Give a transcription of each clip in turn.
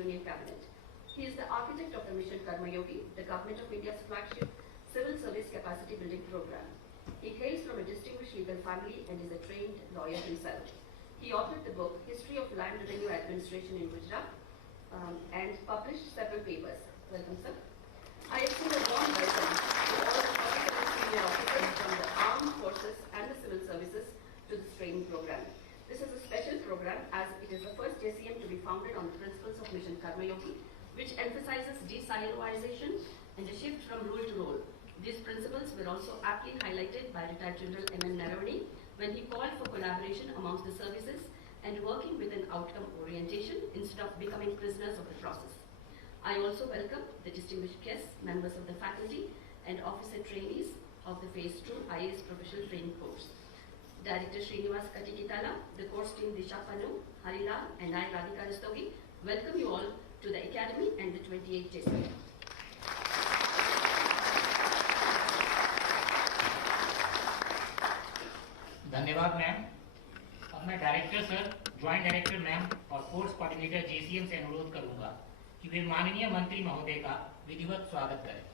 Union Cabinet. He is the architect of the Mission Karma Yogi, the Government of India's flagship civil service capacity building program. He hails from a distinguished legal family and is a trained lawyer himself. He authored the book History of Land Revenue Administration in Gujarat and published several papers. Welcome, sir. I extend a warm welcome to all the 47 senior officers from the armed forces and the civil services to this training program. This is a special program as it is the first JCM to be founded on the principles of Mission Karma Yogi, which emphasizes de-siloization and a shift from role to role. These principles were also aptly highlighted by retired General M.N. Naravani when he called for collaboration amongst the services and working with an outcome orientation instead of becoming prisoners of the process. I also welcome the distinguished guests, members of the faculty and officer trainees of the Phase 2 IAS Professional Training Course. Director Srinivas Katikitala, the course team Disha Panu, Harilal and I Radhika Rastogi welcome you all to the Academy and the 28th JCM. धन्यवाद ma'am. अब मैं director sir, joint director ma'am और course coordinator JCM से अनुरोध करूंगा कि वे माननीय मंत्री महोदय का विधिवत स्वागत करें।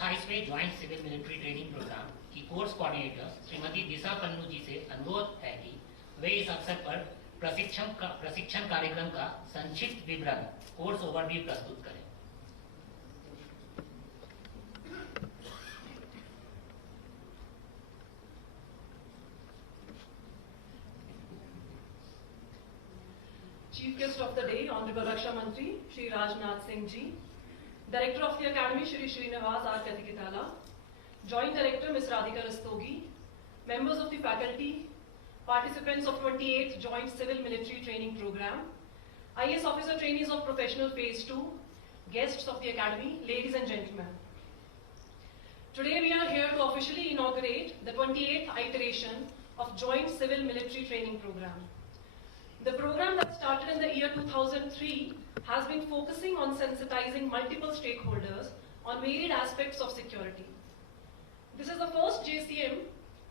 अट्ठाईसवें joint civil military training programme की कोर्स कोऑर्डिनेटर श्रीमती दिशा पन्नू जी से अनुरोध है कि वे इस अवसर पर प्रशिक्षण कार्यक्रम का संक्षिप्त विवरण कोर्स ओवरव्यू प्रस्तुत करें। Chief Guest of the Day, Honorable Raksha Mantri, Shri Rajnath Singh Ji, Director of the Academy, Shri Srinivas R. Katikitala, Joint Director, Ms. Radhika Rastogi, members of the faculty, participants of 28th Joint Civil Military Training Program, IAS Officer Trainees of Professional Phase 2, guests of the Academy, ladies and gentlemen. Today we are here to officially inaugurate the 28th iteration of Joint Civil Military Training Program. The program that started in the year 2003 has been focusing on sensitizing multiple stakeholders on varied aspects of security. This is the first JCM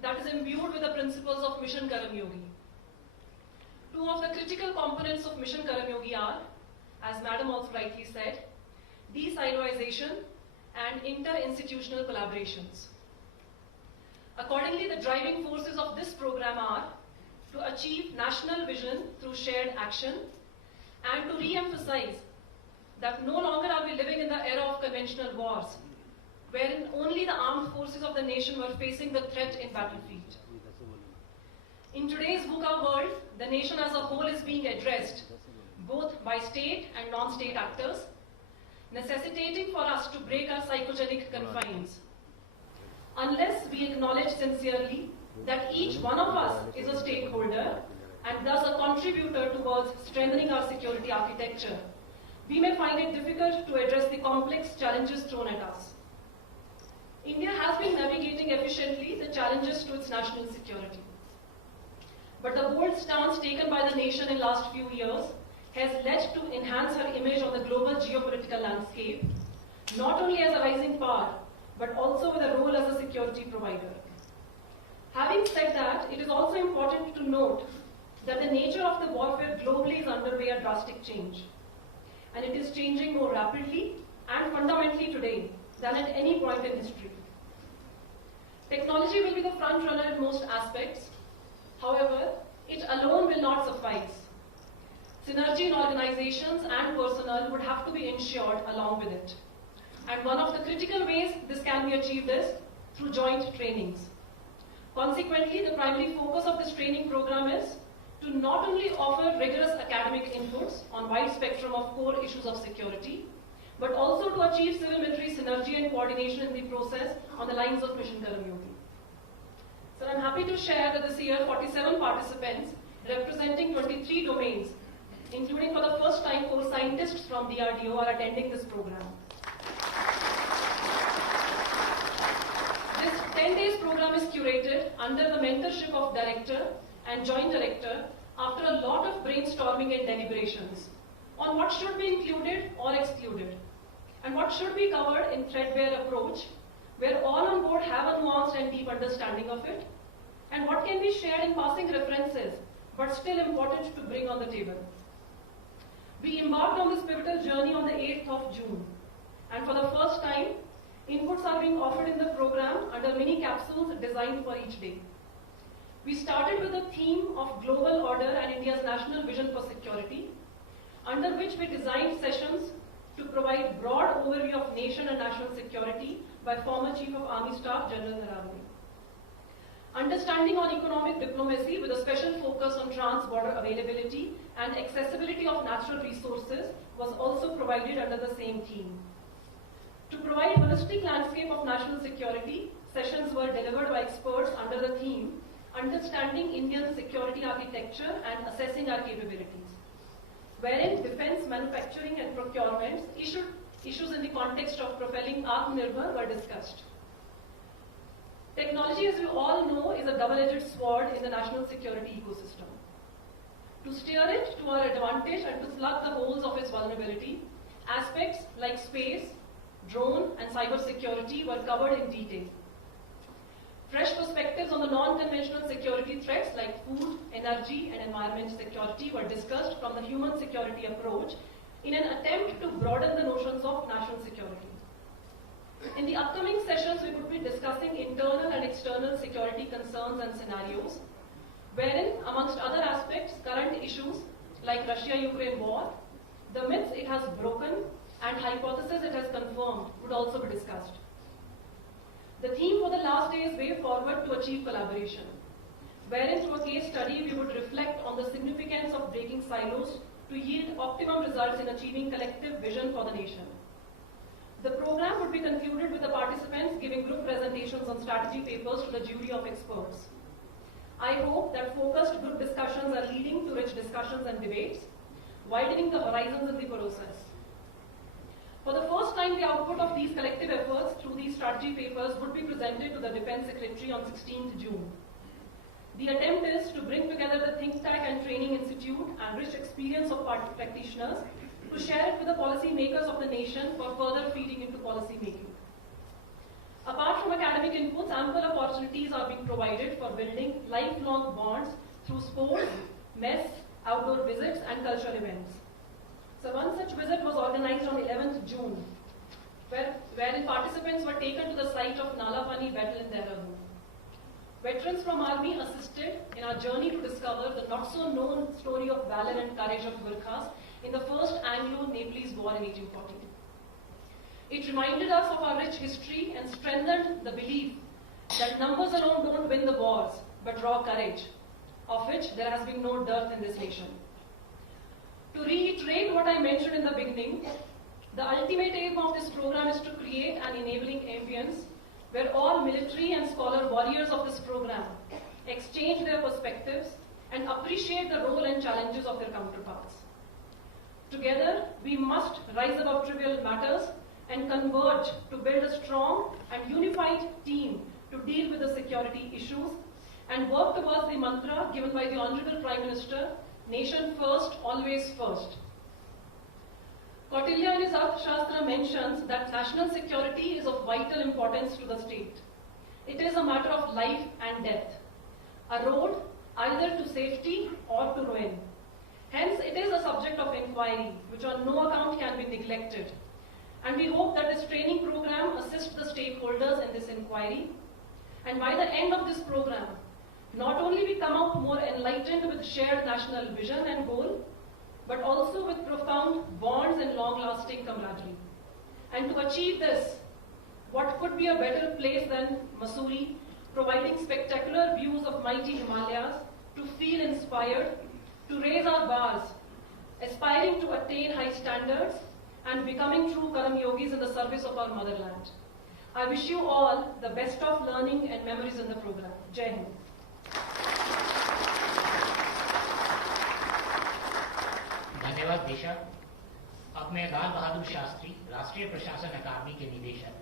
that is imbued with the principles of Mission Karma Yogi. Two of the critical components of Mission Karma Yogi are, as Madam also rightly said, de-siloization and inter-institutional collaborations. Accordingly, the driving forces of this program are to achieve national vision through shared action and to re-emphasize that no longer are we living in the era of conventional wars, wherein only the armed forces of the nation were facing the threat in battlefield. In today's VUCA world, the nation as a whole is being addressed both by state and non-state actors, necessitating for us to break our psychogenic confines. Unless we acknowledge sincerely that each one of us is a stakeholder and thus a contributor towards strengthening our security architecture, we may find it difficult to address the complex challenges thrown at us. India has been navigating efficiently the challenges to its national security. But the bold stance taken by the nation in the last few years has led to enhance her image on the global geopolitical landscape, not only as a rising power, but also with a role as a security provider. Having said that, it is also important to note that the nature of the warfare globally is underway a drastic change. And it is changing more rapidly and fundamentally today than at any point in history. Technology will be the front runner in most aspects. However, it alone will not suffice. Synergy in organizations and personnel would have to be ensured along with it. And one of the critical ways this can be achieved is through joint trainings. Consequently, the primary focus of this training program is to not only offer rigorous academic inputs on wide spectrum of core issues of security, but also to achieve civil-military synergy and coordination in the process on the lines of Mission Karmyogi. So I'm happy to share that this year 47 participants representing 23 domains, including for the first time 4 scientists from DRDO, are attending this program. This 10 days program is curated under the mentorship of Director and Joint Director after a lot of brainstorming and deliberations on what should be included or excluded, and what should be covered in threadbare approach, where all on board have a nuanced and deep understanding of it, and what can be shared in passing references, but still important to bring on the table. We embarked on this pivotal journey on the 8th of June, and for the first time, inputs are being offered in the program under mini capsules designed for each day. We started with the theme of global order and India's national vision for security, under which we designed sessions to provide broad overview of nation and national security by former Chief of Army Staff General Naravane. Understanding on economic diplomacy with a special focus on trans-border availability and accessibility of natural resources was also provided under the same theme. To provide holistic landscape of national security, sessions were delivered by experts under the theme Understanding Indian Security Architecture and Assessing Our Capabilities, wherein defense, manufacturing and procurements issues in the context of propelling Atmanirbhar were discussed. Technology, as you all know, is a double-edged sword in the national security ecosystem. To steer it to our advantage and to plug the holes of its vulnerability, aspects like space, drone and cyber security were covered in detail. Fresh perspectives on the non-conventional security threats like food, energy and environment security were discussed from the human security approach in an attempt to broaden the notions of national security. In the upcoming sessions, we would be discussing internal and external security concerns and scenarios, wherein, amongst other aspects, current issues like Russia-Ukraine war, the myths it has broken and hypotheses it has confirmed would also be discussed. The theme for the last day is Way Forward to Achieve Collaboration, wherein through a case study we would reflect on the significance of breaking silos to yield optimum results in achieving collective vision for the nation. The program would be concluded with the participants giving group presentations on strategy papers to the jury of experts. I hope that focused group discussions are leading to rich discussions and debates, widening the horizons in the process. For the first time, the output of these collective efforts through these strategy papers would be presented to the Defense Secretary on 16th June. The attempt is to bring together the Think Tank and Training Institute and rich experience of practitioners to share it with the policy makers of the nation for further feeding into policy making. Apart from academic inputs, ample opportunities are being provided for building lifelong bonds through sports, mess, outdoor visits and cultural events. So one such visit was organized on 11th June, wherein participants were taken to the site of Nalapani battle in Dehradun. Veterans from Army assisted in our journey to discover the not-so-known story of valor and courage of Gurkhas in the first Anglo-Nepalese War in 1840. It reminded us of our rich history and strengthened the belief that numbers alone don't win the wars, but raw courage, of which there has been no dearth in this nation. To reiterate what I mentioned in the beginning, the ultimate aim of this program is to create an enabling ambience where all military and scholar warriors of this program exchange their perspectives and appreciate the role and challenges of their counterparts. Together, we must rise above trivial matters and converge to build a strong and unified team to deal with the security issues and work towards the mantra given by the Honorable Prime Minister, nation first, always first. Kautilya in his Arthashastra mentions that national security is of vital importance to the state. It is a matter of life and death, a road either to safety or to ruin. Hence, it is a subject of inquiry, which on no account can be neglected. And we hope that this training program assists the stakeholders in this inquiry. And by the end of this program, not only we come out more enlightened with shared national vision and goal, but also with profound bonds and long-lasting camaraderie. And to achieve this, what could be a better place than Mussoorie, providing spectacular views of mighty Himalayas, to feel inspired to raise our bars, aspiring to attain high standards and becoming true Karam Yogis in the service of our motherland. I wish you all the best of learning and memories in the program. Jai Hind. धन्यवाद दिशा। अब मैं लाल बहादुर शास्त्री राष्ट्रीय प्रशासन अकादमी के निदेशक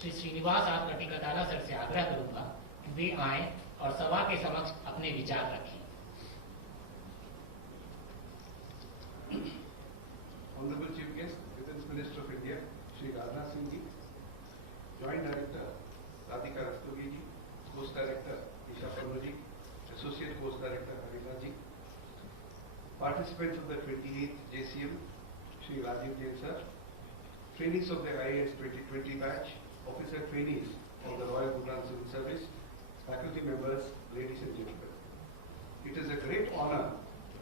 Shri Srinivas are कटिकताला sir से आग्रह करूंगा कि वे आए और सभा के समक्ष अपने विचार रखें। Honorable Chief Guest, Defence Minister of India, Shri Rajnath Singh Ji, Joint Director Radhika Rastogi Ji, Coast Director Isha Pannu Ji, Associate Coast Director Harina Ji, participants of the 28th JCM, Shri Rajiv Jain Sir, trainees of the IAS 2020 batch, officer trainees of the Royal Gujarat Civil Service, faculty members, ladies and gentlemen. It is a great honor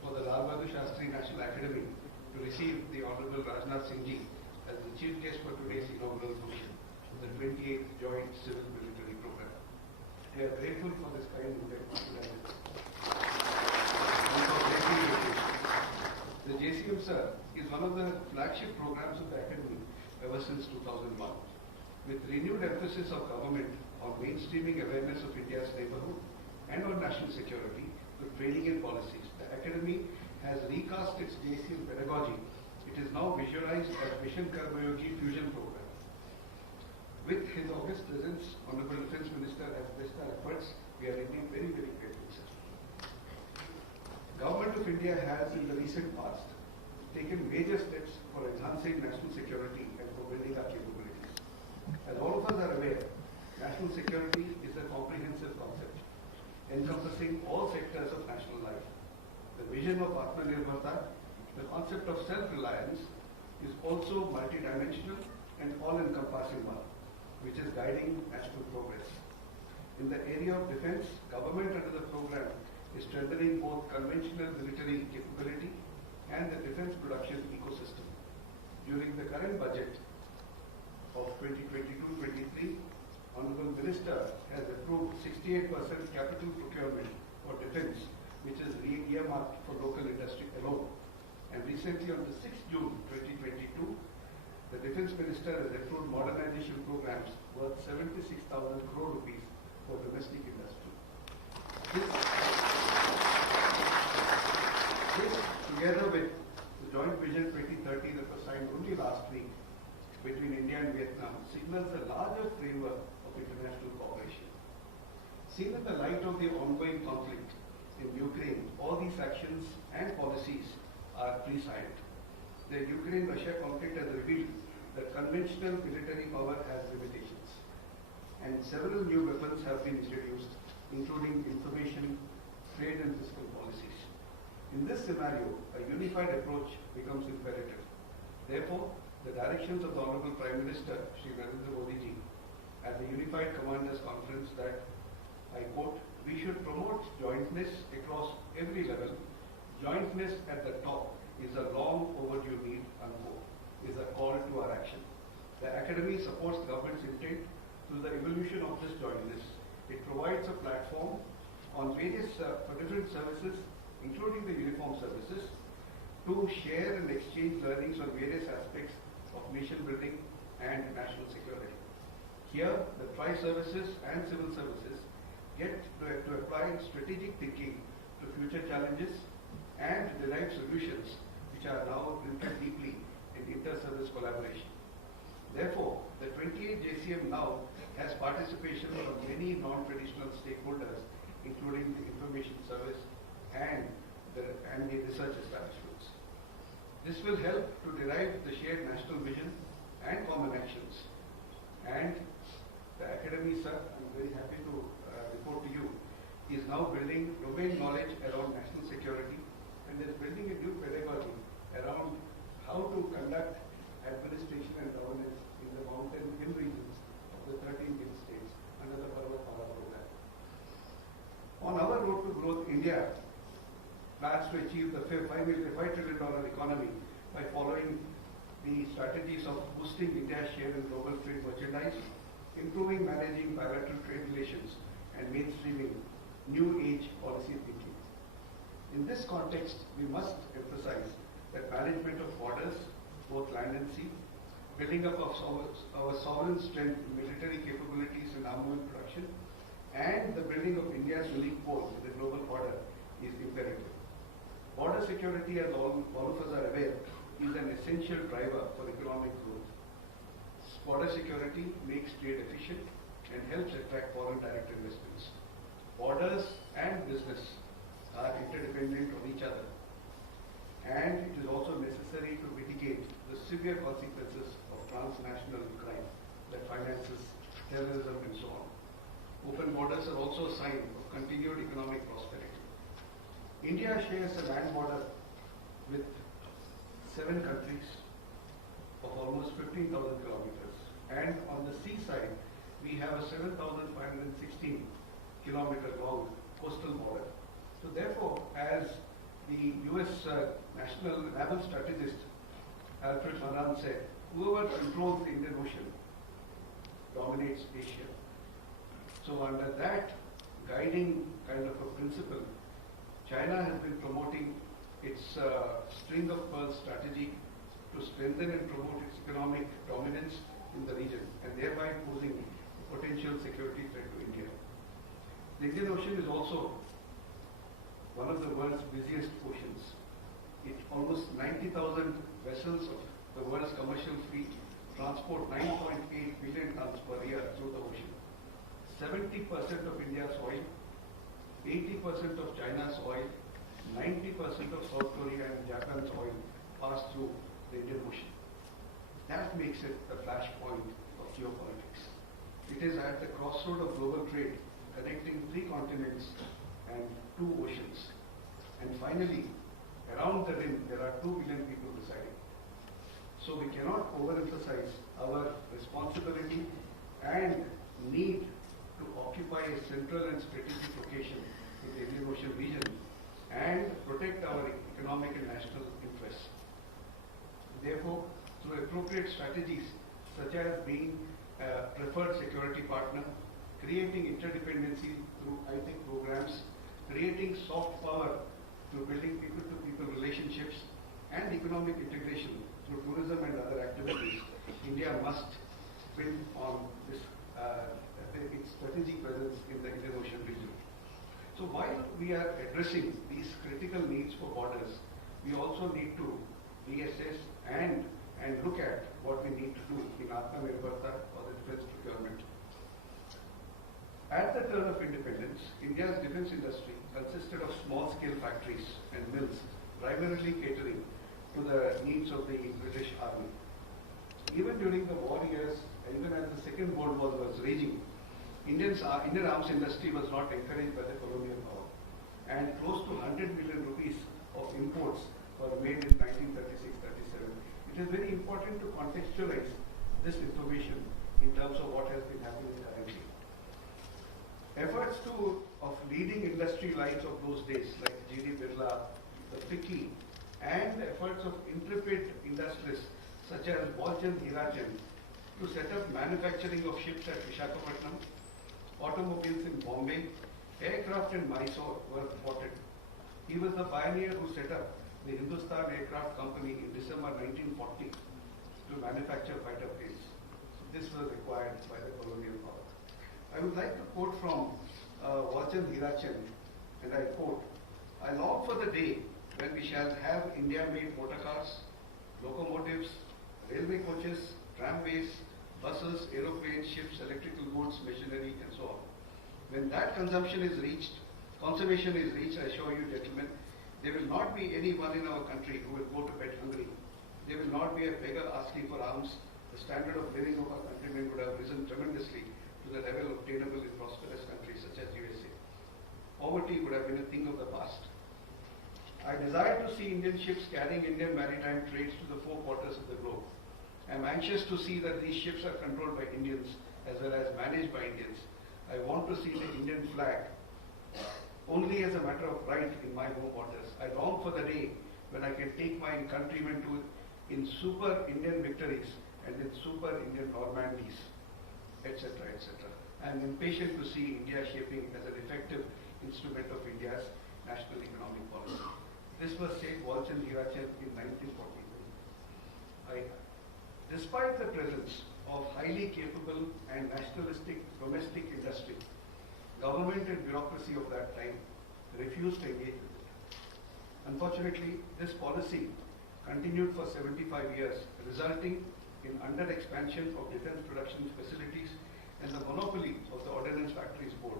for the Lal Bahadur Shastri National Academy to receive the Honorable Rajnath Singh Ji as the chief guest for today's inaugural function of the 28th Joint Civil Military Program. We are grateful for this kind invitation. The JCM, sir, is one of the flagship programs of the Academy ever since 2001. With renewed emphasis of government on mainstreaming awareness of India's neighborhood and on national security through training and policies, the Academy has recast its JCM pedagogy. It is now visualized as Mission Karmayogi Fusion Program. With his august presence, Honorable Defence Minister has blessed our efforts. We are indeed very, very grateful, sir. Government of India has in the recent past taken major steps for enhancing national security and for building our capabilities. As all of us are aware, national security is a comprehensive concept encompassing all sectors of national life. The vision of Atmanirbharta, the concept of self-reliance, is also multidimensional and all-encompassing one, which is guiding national progress. In the area of defense, government under the program is strengthening both conventional military capability and the defense production ecosystem. During the current budget of 2022-23, Honorable Minister has approved 68% capital procurement for defense, which is earmarked for local industry alone. And recently on the 6th June 2022, the Defence Minister has approved modernization programs worth 76,000 crore rupees for domestic industry. This together with the Joint Vision 2030 that was signed only last week between India and Vietnam signals a larger framework of international cooperation. Seen in the light of the ongoing conflict in Ukraine, all these actions and policies are pre-signed. The Ukraine-Russia conflict has revealed that conventional military power has limitations, and several new weapons have been introduced, including information, trade and fiscal policies. In this scenario, a unified approach becomes imperative. Therefore, the directions of the Honorable Prime Minister, Shri Narendra Modi ji, at the Unified Commanders Conference that, I quote, we should promote jointness across every level. Jointness at the top is a long overdue need, unquote, is a call to our action. The Academy supports government's intent through the evolution of this jointness. It provides a platform on various for different services, including the uniform services, to share and exchange learnings on various aspects of nation building and national security. Here, the tri-services and civil services get to apply strategic thinking to future challenges and to derive solutions which are now rooted deeply in inter-service collaboration. Therefore, the 28th JCM now has participation from many non-traditional stakeholders, including the information service and the research establishments. This will help to derive the shared national vision and common actions. And the Academy, sir, I'm very happy to report to you, is now building domain knowledge around national security and is building a new pedagogy around how to conduct administration and governance in the mountain hill regions of the 13 hill states under the Parvat Para program. On our road to growth, India plans to achieve the $5 trillion economy by following the strategies of boosting India's share in global trade merchandise, improving managing bilateral trade relations, and mainstreaming new age policy thinking. In this context, we must emphasize that management of borders, both land and sea, building up of our sovereign strength in military capabilities and armament production, and the building of India's unique pole in the global order is imperative. Border security, as all of us are aware, is an essential driver for economic growth. Border security makes trade efficient and helps attract foreign direct investments. Borders and business are interdependent on each other, and it is also necessary to mitigate the severe consequences of transnational crime that finances terrorism and so on. Open borders are also a sign of continued economic prosperity. India shares a land border with 7 countries of almost 15,000 kilometers, and on the sea side we have a 7,516 kilometer long coastal border. So therefore, as the US National Naval Strategist Alfred Manan said, whoever controls the Indian Ocean dominates Asia. So under that guiding kind of a principle, China has been promoting its string of pearls strategy to strengthen and promote its economic dominance in the region, and thereby posing a potential security threat to India. The Indian Ocean is also one of the world's busiest oceans. Almost 90,000 vessels of the world's commercial fleet transport 9.8 billion tons per year through the ocean. 70% of India's oil, 80% of China's oil, 90% of South Korea and Japan's oil pass through the Indian Ocean. That makes it the flashpoint of geopolitics. It is at the crossroad of global trade, connecting 3 continents and 2 oceans. And finally, around the rim, there are 2 billion people residing. So we cannot overemphasize our responsibility and need to occupy a central and strategic location in the Indian Ocean region and protect our economic and national interests. Therefore, through appropriate strategies such as being a preferred security partner, creating interdependency through high-tech programs, creating soft power through building people-to-people relationships, and economic integration through tourism and other activities, India must build on this its strategic presence in the Indian Ocean region. So while we are addressing these critical needs for borders, we also need to reassess and look at what we need to do in Atmanirbharta or the defense procurement. At the turn of independence, India's defense industry consisted of small-scale factories and mills, primarily catering to the needs of the British Army. Even during the war years, even as the Second World War was raging, Indian arms industry was not encouraged by the colonial power, and close to 100 million rupees of imports were made in 1936-37. It is very important to contextualize this information in terms of what has been happening currently. Efforts of leading industry lines of those days, like G.D. Birla, the FICCI, and efforts of intrepid industrialists such as Walchand Hirachan to set up manufacturing of ships at Visakhapatnam, automobiles in Bombay, aircraft in Mysore were ported. He was the pioneer who set up the Hindustan Aircraft Company in December 1940 to manufacture fighter planes. This was required by the colonial power. I would like to quote from Walchand Hirachan, and I quote, "I long for the day when we shall have India-made motor cars, locomotives, railway coaches, tramways, buses, aeroplanes, ships, electrical goods, machinery, and so on. When that consumption is reached, consummation is reached, I assure you, gentlemen, there will not be anyone in our country who will go to bed hungry. There will not be a beggar asking for alms. The standard of living of our countrymen would have risen tremendously to the level obtainable in prosperous countries such as USA. Poverty would have been a thing of the past. I desire to see Indian ships carrying Indian maritime trades to the 4 quarters of the globe. I am anxious to see that these ships are controlled by Indians as well as managed by Indians. I want to see the Indian flag only as a matter of pride in my home waters. I long for the day when I can take my countrymen to in super Indian victories and in super Indian Normandies, etc., etc. I am impatient to see India shaping as an effective instrument of India's national economic policy." was Sheikh Walchand Hirachand in 1943. Despite the presence of highly capable and nationalistic domestic industry, government and bureaucracy of that time refused to engage with it. Unfortunately, this policy continued for 75 years, resulting in under-expansion of defense production facilities and the monopoly of the Ordnance Factories Board.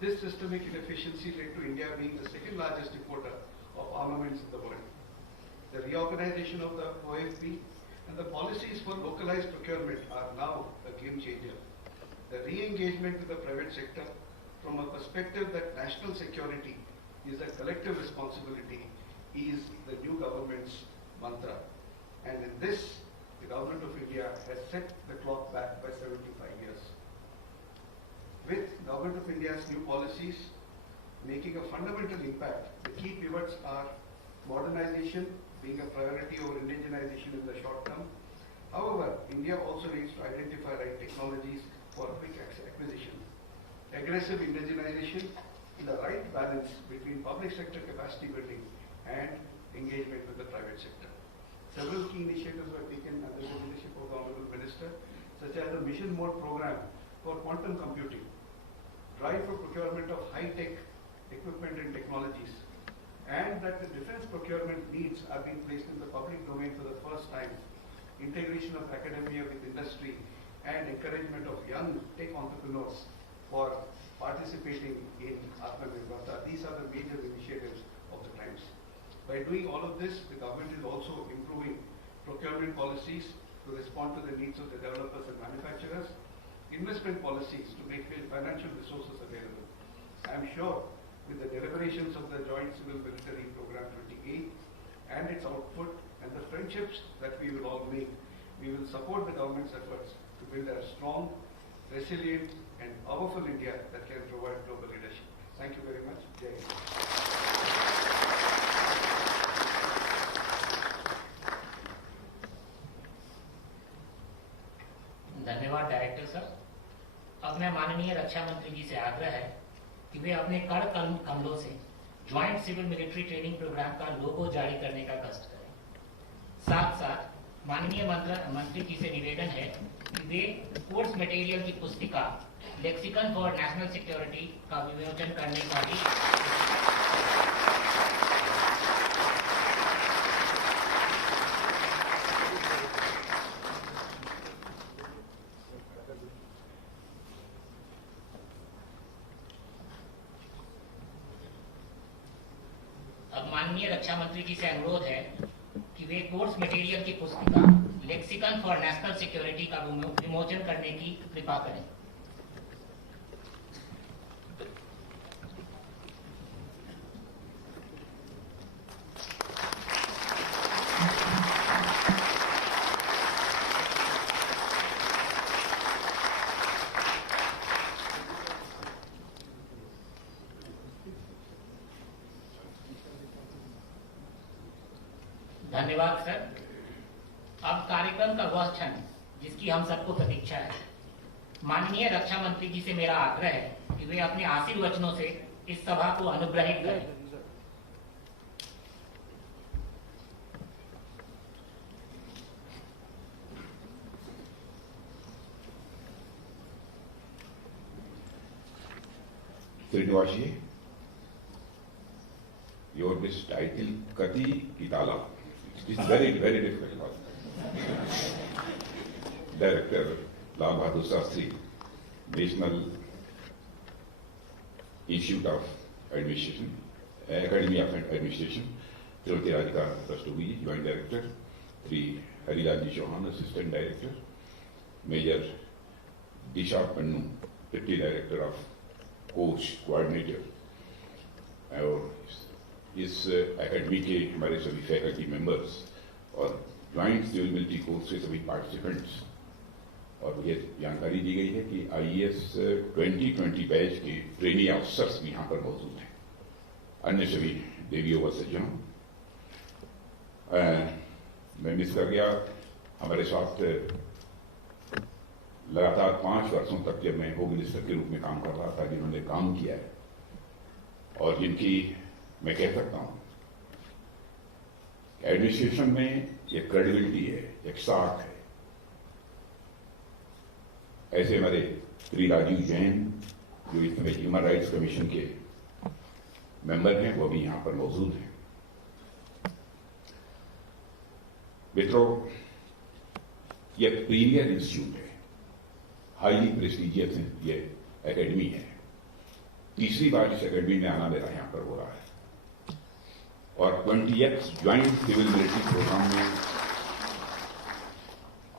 This systemic inefficiency led to India being the second largest importer of armaments in the world. The reorganization of the OFP and the policies for localized procurement are now a game changer. The re-engagement with the private sector from a perspective that national security is a collective responsibility is the new government's mantra. And in this, the government of India has set the clock back by 75 years. With government of India's new policies making a fundamental impact, the key pivots are modernization being a priority over indigenization in the short term. However, India also needs to identify right technologies for quick acquisition, aggressive indigenization, and the right balance between public sector capacity building and engagement with the private sector. Several key initiatives were taken under the leadership of the Honorable Minister, such as the Mission Mode program for quantum computing, drive for procurement of high-tech equipment and technologies, and that the defense procurement needs are being placed in the public domain for the first time, integration of academia with industry, and encouragement of young tech entrepreneurs for participating in Atmanirbharta. These are the major initiatives of the times. By doing all of this, the government is also improving procurement policies to respond to the needs of the developers and manufacturers, investment policies to make financial resources available. I am sure with the deliberations of the Joint Civil Military Program 28 and its output and the friendships that we will all make, we will support the government's efforts to build a strong, resilient and powerful India that can provide global leadership. Thank you very much. Jai Hind. धन्यवाद director sir. अब मैं माननीय रक्षा मंत्री जी से आग्रह है कि वे अपने कड़ कमलों से joint civil military training program का लोगो जारी करने का कष्ट करें। साथ साथ माननीय मंत्री जी से निवेदन है कि वे कोर्स मटेरियल की पुस्तिका लेक्सिकन फॉर नेशनल सिक्योरिटी का विमोचन करने का भी माननीय रक्षा मंत्री जी से अनुरोध है कि वे कोर्स मटेरियल की पुस्तिका लेक्सिकन फॉर नेशनल सिक्योरिटी का विमोचन करने की कृपा करें। धन्यवाद सर। अब कार्यक्रम का वह क्षण जिसकी हम सबको प्रतीक्षा है। माननीय रक्षा मंत्री जी से मेरा आग्रह है कि वे अपने आशीर्वचनों से इस सभा को अनुग्रहित करें। Srinivasi, your this title Kati Kitala. It is very, very difficult. Director Lal Bahadur Shastri, National Institute of Administration, Academy of Administration, Srimati Radhika Rastogi, Joint Director, Sri Harilalji Chauhan, Assistant Director, Major Disha Pannu, Deputy Director of Coach Coordinator, और इस academy के हमारे सभी faculty members और joint civil military course के सभी participants, और मुझे जानकारी दी गई है कि IAS 2020 बैच के ट्रेनी ऑफिसर्स भी यहाँ पर मौजूद हैं। अन्य सभी देवियों व सज्जनों, मैं मिस कर गया, हमारे साथ लगातार 5 वर्षों तक जब मैं होम मिनिस्टर के रूप में काम कर रहा था, जिन्होंने काम किया है और जिनकी मैं कह सकता हूं एडमिनिस्ट्रेशन में एक क्रेडिबिलिटी है, एक साख है। ऐसे हमारे श्री राजीव जैन जो इस समय ह्यूमन राइट्स कमीशन के मेंबर हैं, वो भी यहां पर मौजूद हैं। मित्रों, ये प्रीमियर इंस्टीट्यूट है, हाईली प्रेस्टिजियस ये एकेडमी है। तीसरी बार इस एकेडमी में आना मेरा यहां पर हो रहा है और 20th joint civil military programme में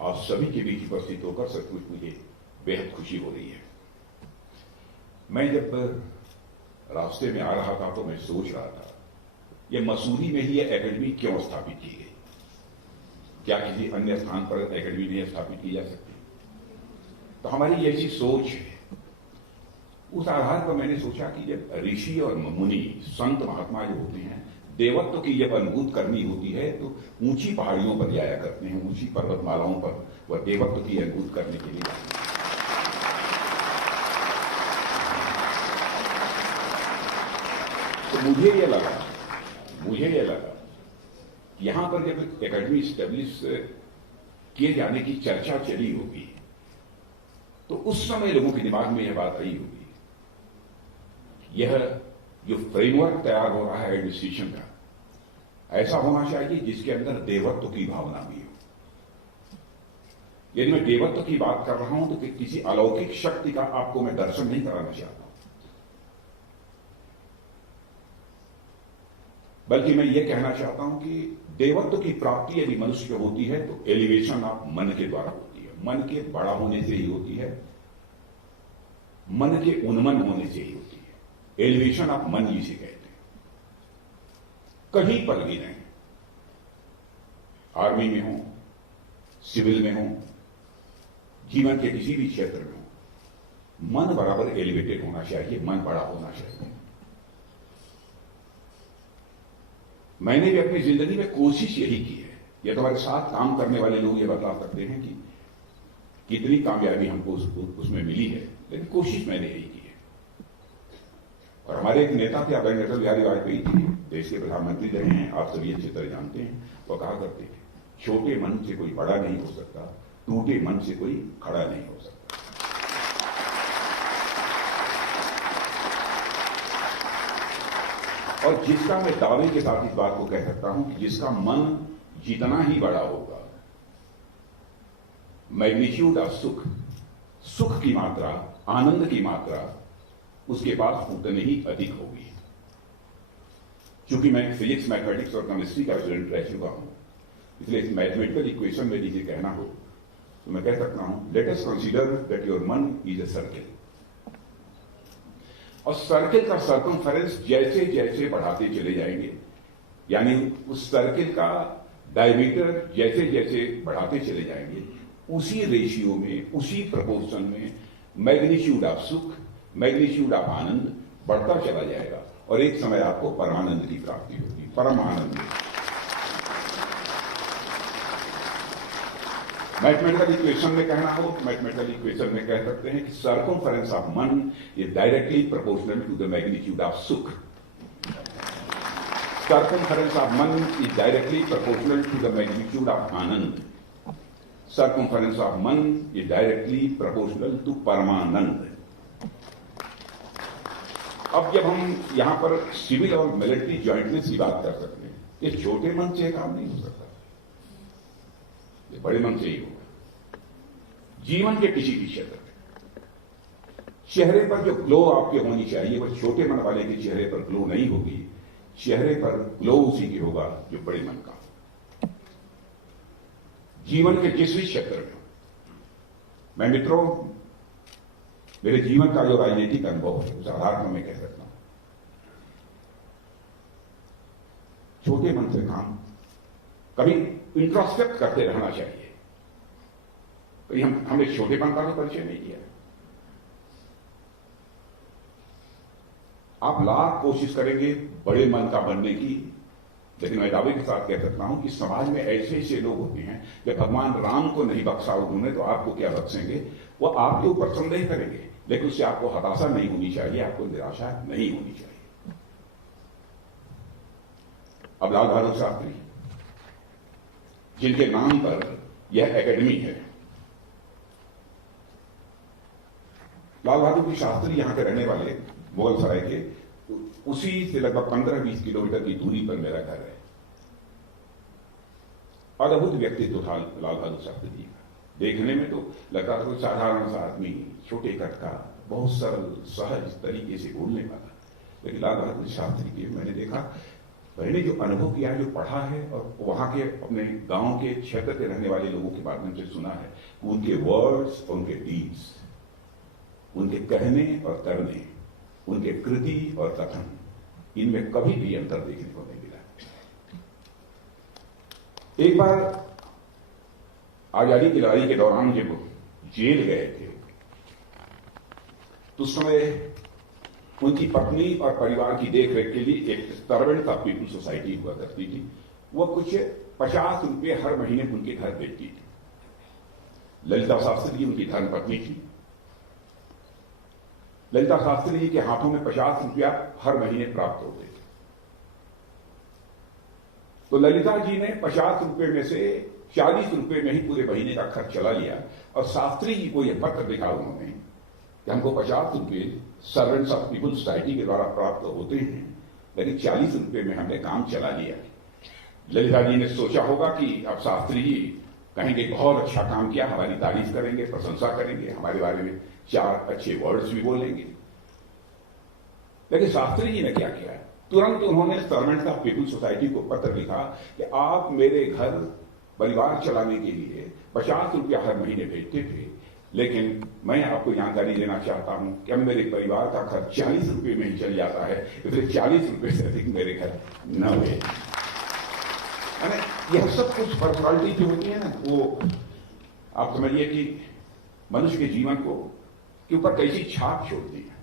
आप सभी के बीच उपस्थित होकर सचमुच मुझे बेहद खुशी हो रही है। मैं जब रास्ते में आ रहा था तो मैं सोच रहा था, ये मसूरी में ही यह एकेडमी क्यों स्थापित की गई? क्या किसी अन्य स्थान पर एकेडमी नहीं स्थापित की जा सकती? तो हमारी ऐसी सोच है। उस आधार पर मैंने सोचा कि जब ऋषि और मुनि, संत महात्मा जो होते हैं, देवत्व की जब अनुभूत करनी होती है तो ऊंची पहाड़ियों पर जाया करते हैं, ऊंची पर्वतमालाओं पर वह देवत्व की अनुभूत करने के लिए जाते हैं। तो मुझे यह लगा यहां पर जब एकेडमी स्टेब्लिश किए जाने की चर्चा चली होगी तो उस समय लोगों के दिमाग में यह बात आई होगी, यह जो फ्रेमवर्क तैयार हो रहा है एडमिनिस्ट्रेशन का, ऐसा होना चाहिए जिसके अंदर देवत्व की भावना भी हो। यदि मैं देवत्व की बात कर रहा हूं तो किसी अलौकिक शक्ति का आपको मैं दर्शन नहीं कराना चाहता, बल्कि मैं ये कहना चाहता हूं कि देवत्व की प्राप्ति यदि मनुष्य को होती है तो एलिवेशन ऑफ मन के द्वारा होती है, मन के बड़ा होने से ही होती है, मन के उन्मन होने से ही होती है। एलिवेशन ऑफ मन जिसे कहते हैं। कहीं पर भी नहीं, आर्मी में हो, सिविल में हो, जीवन के किसी भी क्षेत्र में हो, मन बराबर एलिवेटेड होना चाहिए, मन बड़ा होना चाहिए। मैंने भी अपनी जिंदगी में कोशिश यही की है। यह तो हमारे साथ काम करने वाले लोग ये बता सकते हैं कि कितनी कामयाबी हमको उसमें मिली है, लेकिन कोशिश मैंने यही की है। और हमारे एक नेता थे, अटल बिहारी वाजपेयी जी, देश के प्रधानमंत्री रहे हैं, आप सभी अच्छी तरह जानते हैं। वो कहा करते थे, छोटे मन से कोई बड़ा नहीं हो सकता, टूटे मन से कोई खड़ा नहीं हो सकता। और जिसका मैं दावे के साथ इस बात को कह सकता हूं कि जिसका मन जितना ही बड़ा होगा, मैग्नीट्यूड ऑफ सुख, सुख की मात्रा, आनंद की मात्रा उसके पास उतनी ही अधिक होगी। चूंकि मैं फिजिक्स, मैथमेटिक्स और केमिस्ट्री का स्टूडेंट रह चुका हूं, इसलिए इस मैथमेटिकल इक्वेशन में जिसे कहना हो तो मैं कह सकता हूं, let us consider that your मन इज ए सर्किल। और सर्किल का सर्कमफेरेंस जैसे जैसे बढ़ाते चले जाएंगे, यानी उस सर्किल का डायमीटर जैसे जैसे बढ़ाते चले जाएंगे, उसी रेशियो में, उसी प्रपोर्शन में मैग्नीट्यूड ऑफ सुख, मैग्नीट्यूड ऑफ आनंद बढ़ता चला जाएगा और एक समय आपको परमानंद की प्राप्ति होगी, परम आनंद। मैथमेटिकल इक्वेशन में कहना हो, मैथमेटिकल इक्वेशन में कह सकते हैं कि सर्कमफेरेंस ऑफ मन is directly proportional to the magnitude of सुख। सर्कमफेरेंस ऑफ मन is directly proportional to the magnitude of आनंद। सर्कमफेरेंस ऑफ मन इज डायरेक्टली प्रोपोर्शनल टू परमानंद। अब जब हम यहां पर सिविल और मिलिट्री ज्वाइंटनेस की बात कर सकते हैं, ये छोटे मन से काम नहीं हो सकता, ये बड़े मन से ही होगा। जीवन के किसी भी क्षेत्र में चेहरे पर जो ग्लो आपके होनी चाहिए, वह छोटे मन वाले के चेहरे पर ग्लो नहीं होगी, चेहरे पर ग्लो उसी की होगा जो बड़े मन का। जीवन के किस भी क्षेत्र में, मैं मित्रों, मेरे जीवन का जो राजनीतिक अनुभव है उस आधार पर मैं कह सकता हूं, छोटे मन से काम, कभी इंट्रोस्पेक्ट करते रहना चाहिए। कहीं हमने छोटेपन का तो परिचय नहीं किया। आप लाख कोशिश करेंगे बड़े मन का बनने की, लेकिन मैं दावे के साथ कह सकता हूं कि समाज में ऐसे ऐसे लोग होते हैं कि भगवान राम को नहीं बख्शा उन्होंने तो आपको क्या बख्शेंगे। वो आपके ऊपर संदेह करेंगे, लेकिन उससे आपको हताशा नहीं होनी चाहिए, आपको निराशा नहीं होनी चाहिए। अब लाल बहादुर शास्त्री जिनके नाम पर यह एकेडमी है। लाल बहादुर शास्त्री यहां के रहने वाले, मुगल सराय के, तो उसी से लगभग 15-20 किलोमीटर की दूरी पर मेरा घर है। अद्भुत व्यक्तित्व था लाल बहादुर शास्त्री जी का। देखने में तो लगता था कोई साधारण सा आदमी, छोटे कद का, बहुत सरल सहज तरीके से बोलने वाला, लेकिन लाल बहादुर शास्त्री के मैंने देखा, मैंने जो अनुभव किया है, जो पढ़ा है और वहां के अपने गांव के क्षेत्र के रहने वाले लोगों के माध्यम से सुना है, उनके वर्ड्स और उनके डीड्स, उनके कहने और करने, उनके कृति और कथन, इनमें कभी भी अंतर देखने को नहीं मिला। एक बार आजादी की लड़ाई के दौरान जब जेल गए थे, तो उस समय उनकी पत्नी और परिवार की देखरेख के लिए एक सर्वेंट ऑफ पीपुल सोसाइटी हुआ करती थी। वह कुछ 50 रुपये हर महीने उनके घर भेजती थी। ललिता शास्त्री जी उनकी धर्मपत्नी थी। ललिता शास्त्री जी के हाथों में 50 रुपया हर महीने प्राप्त होते थे। तो ललिता जी ने 50 रुपये में से 40 रुपये में ही पूरे महीने का खर्च चला लिया, और शास्त्री जी को यह पत्र लिखा उन्होंने कि हमको 50 रुपये सर्वेंट्स ऑफ पीपुल सोसाइटी के द्वारा प्राप्त होते हैं, लेकिन 40 रुपये में हमने काम चला लिया। ललिता जी ने सोचा होगा कि अब शास्त्री जी कहेंगे बहुत अच्छा काम किया, हमारी तारीफ करेंगे, प्रशंसा करेंगे, हमारे बारे में 4 अच्छे वर्ड्स भी बोलेंगे। लेकिन शास्त्री जी ने क्या किया, तुरंत उन्होंने सर्वेंट्स ऑफ पीपुल सोसाइटी को पत्र लिखा कि आप मेरे घर परिवार चलाने के लिए 50 रुपया हर महीने भेजते थे, लेकिन मैं आपको जानकारी देना चाहता हूं कि अब मेरे परिवार का खर्च 40 रुपये में ही चल जाता है, इसलिए 40 रुपये से अधिक मेरे घर न भेज। यह सब कुछ पर्सनालिटी जो होती है ना, वो आप समझिए कि मनुष्य के जीवन को के ऊपर कैसी छाप छोड़ती है।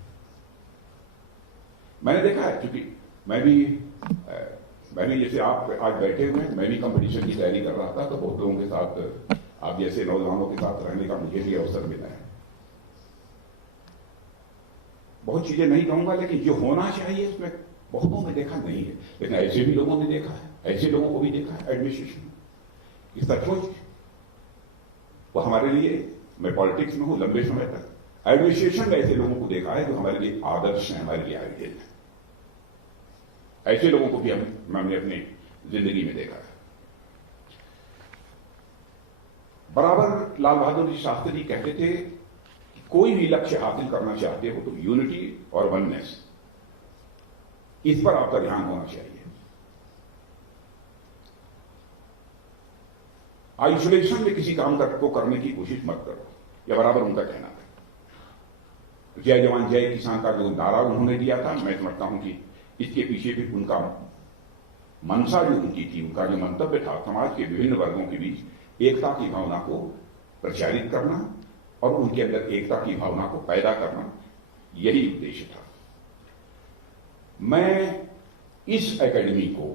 मैंने देखा है, क्योंकि मैंने जैसे आप आज बैठे हुए हैं, मैं भी कंपटीशन की तैयारी कर रहा था, तो बहुत लोगों के साथ, आप जैसे नौजवानों के साथ रहने का मुझे भी अवसर मिला है। बहुत चीजें नहीं कहूंगा, लेकिन जो होना चाहिए उसमें बहुतों में देखा नहीं है, लेकिन ऐसे भी लोगों ने देखा है, ऐसे लोगों को भी देखा है एडमिनिस्ट्रेशन की। सचमुच वो हमारे लिए, मैं पॉलिटिक्स में हूं लंबे समय तक, एडमिनिस्ट्रेशन में ऐसे लोगों को देखा है जो हमारे लिए आदर्श हैं, हमारे लिए आइडियल है। ऐसे लोगों को भी हमने अपनी जिंदगी में देखा है। बराबर लाल बहादुर जी शास्त्री जी कहते थे कि कोई भी लक्ष्य हासिल करना चाहते हो तो यूनिटी और वननेस, इस पर आपका ध्यान होना चाहिए। आइसोलेशन में किसी काम को करने की कोशिश मत करो, यह बराबर उनका कहना था। जय जवान जय किसान का जो नारा उन्होंने दिया था, मैं समझता हूं कि इसके पीछे भी उनका मंशा जो उनकी थी, उनका जो मंतव्य था, समाज के विभिन्न वर्गों के बीच एकता की भावना को प्रचारित करना और उनके अंदर एकता की भावना को पैदा करना, यही उद्देश्य था। मैं इस एकेडमी को,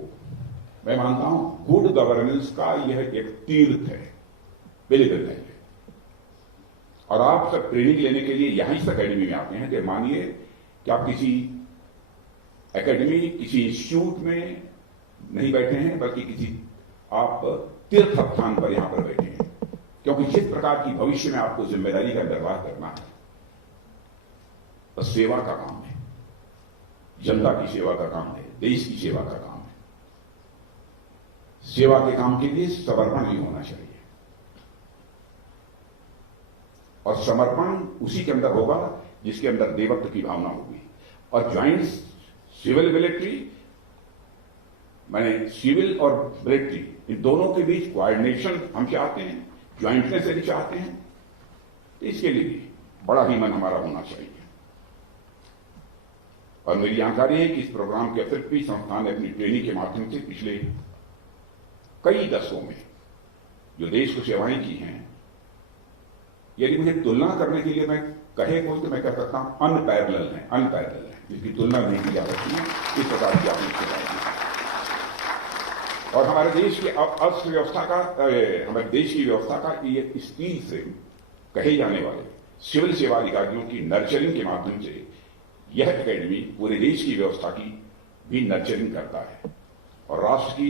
मैं मानता हूं गुड गवर्नेंस का यह एक तीर्थ है, पिलग्रिमेज है। और आप सब ट्रेनिंग लेने के लिए यहां इस एकेडमी में आते हैं कि मानिए कि आप किसी एकेडमी, किसी इंस्टीट्यूट में नहीं बैठे हैं, बल्कि किसी आप तीर्थ स्थान पर यहां पर बैठे हैं, क्योंकि जिस प्रकार की भविष्य में आपको जिम्मेदारी का निर्वाह करना है, तो सेवा का काम है, जनता की सेवा का काम है, देश की सेवा का काम है। सेवा के काम के लिए समर्पण ही होना चाहिए, और समर्पण उसी के अंदर होगा जिसके अंदर देवत्व की भावना होगी। और ज्वाइंट सिविल मिलिट्री, मैंने सिविल और मिलिट्री, इन दोनों के बीच कोऑर्डिनेशन हम चाहते हैं, ज्वाइंटनेस यदि चाहते हैं, तो इसके लिए भी बड़ा ही मन हमारा होना चाहिए। और मेरी जानकारी है कि इस प्रोग्राम के अतिरिक्त भी संस्थान ने अपनी ट्रेनिंग के माध्यम से पिछले कई दशकों में जो देश को सेवाएं की हैं, यदि मुझे तुलना करने के लिए मैं कहे कोई, तो मैं कह सकता हूं अनपैरेलल है, जिसकी तुलना नहीं की जा सकती है। इस प्रकार की आपने सेवाएं की और हमारे देश की अर्थव्यवस्था का, हमारे देश की व्यवस्था का ये स्टील से कहे जाने वाले सिविल सेवा अधिकारियों की नर्चरिंग के माध्यम से यह एकेडमी पूरे देश की व्यवस्था की भी नर्चरिंग करता है और राष्ट्र की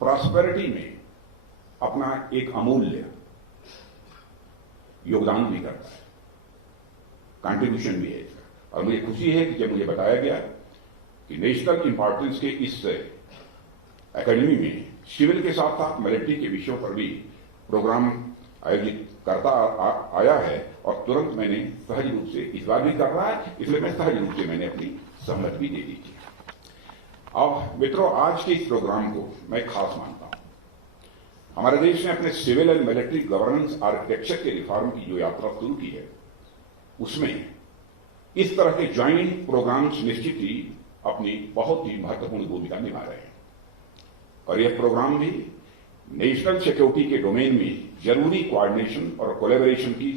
प्रॉस्पेरिटी में अपना एक अमूल्य योगदान भी करता है, कंट्रीब्यूशन भी है इसका। और मुझे खुशी है कि जब मुझे बताया गया कि नेशनल इंपॉर्टेंस के इस एकेडमी में सिविल के साथ साथ मिलिट्री के विषयों पर भी प्रोग्राम आयोजित करता आया है, और तुरंत मैंने सहज रूप से इस बार भी कर रहा है, इसलिए मैं सहज रूप से मैंने अपनी सहमति भी दे दी थी। अब मित्रों, आज के इस प्रोग्राम को मैं खास मानता हूं। हमारे देश ने अपने civil and military governance architecture के रिफॉर्म की जो यात्रा शुरू की है, उसमें इस तरह के ज्वाइंट प्रोग्राम्स निश्चित ही अपनी बहुत ही महत्वपूर्ण भूमिका निभा रहे हैं, और यह प्रोग्राम भी नेशनल सिक्योरिटी के डोमेन में जरूरी कोऑर्डिनेशन और कोलैबोरेशन की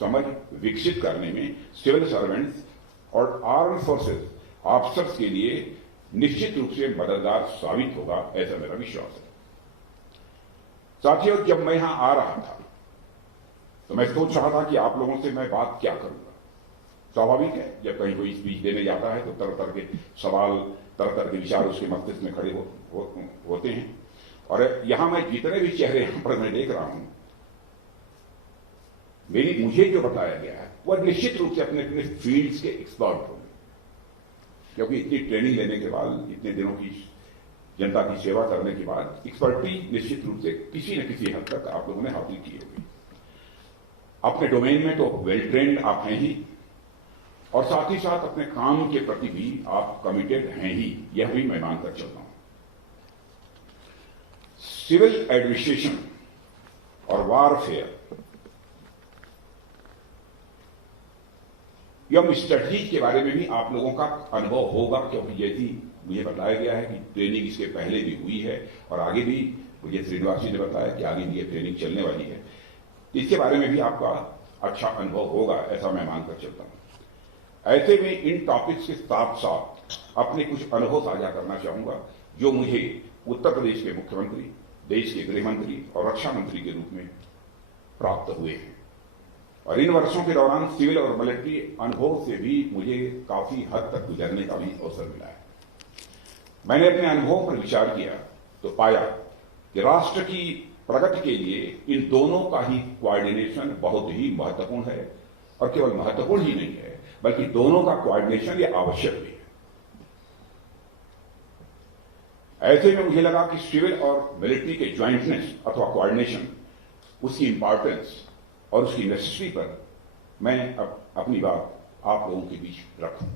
समझ विकसित करने में सिविल सर्वेंट्स और आर्म्ड फोर्सेस ऑफिसर्स के लिए निश्चित रूप से मददगार साबित होगा, ऐसा मेरा विश्वास है। साथियों, जब मैं यहां आ रहा था तो मैं सोच रहा था कि आप लोगों से मैं बात क्या करूंगा। स्वाभाविक है, जब कहीं कोई स्पीच देने जाता है तो तरह तरह के सवाल, तरह तरह के विचार उसके मस्तिष्क में खड़े होते हैं, और यहां मैं जितने भी चेहरे यहां पर मैं देख रहा हूं, मुझे जो बताया गया है वह निश्चित रूप से अपने अपने फील्ड्स के एक्सपर्ट होंगे, क्योंकि इतनी ट्रेनिंग लेने के बाद, इतने दिनों की जनता की सेवा करने के बाद एक्सपर्टी निश्चित रूप से किसी न किसी हद तक आप लोगों ने हासिल की होगी। अपने डोमेन में तो वेल ट्रेंड आप हैं ही, और साथ ही साथ अपने काम के प्रति भी आप कमिटेड हैं ही, यह भी मैं मानकर चलता हूं। सिविल एडमिनिस्ट्रेशन और वारफेयर यह स्ट्रेटजी के बारे में भी आप लोगों का अनुभव होगा, क्योंकि जैसी मुझे बताया गया है कि ट्रेनिंग इसके पहले भी हुई है, और आगे भी मुझे श्रीनिवास जी ने बताया कि आगे भी ये ट्रेनिंग चलने वाली है। इसके बारे में भी आपका अच्छा अनुभव होगा, ऐसा मैं मानकर चलता हूं। ऐसे में इन टॉपिक्स के साथ साथ अपने कुछ अनुभव साझा करना चाहूंगा, जो मुझे उत्तर प्रदेश के मुख्यमंत्री, देश के गृह मंत्री और रक्षा मंत्री के रूप में प्राप्त हुए हैं, और इन वर्षों के दौरान सिविल और मिलिट्री अनुभव से भी मुझे काफी हद तक गुजरने का भी अवसर मिला है। मैंने अपने अनुभव पर विचार किया तो पाया कि राष्ट्र की प्रगति के लिए इन दोनों का ही कोऑर्डिनेशन बहुत ही महत्वपूर्ण है, और केवल महत्वपूर्ण ही नहीं है बल्कि दोनों का कोऑर्डिनेशन ये आवश्यक भी है। ऐसे में मुझे लगा कि सिविल और मिलिट्री के ज्वाइंटनेस अथवा कोऑर्डिनेशन, उसकी इंपॉर्टेंस और उसकी नेसेसिटी पर मैं अपनी बात आप लोगों के बीच रखूं।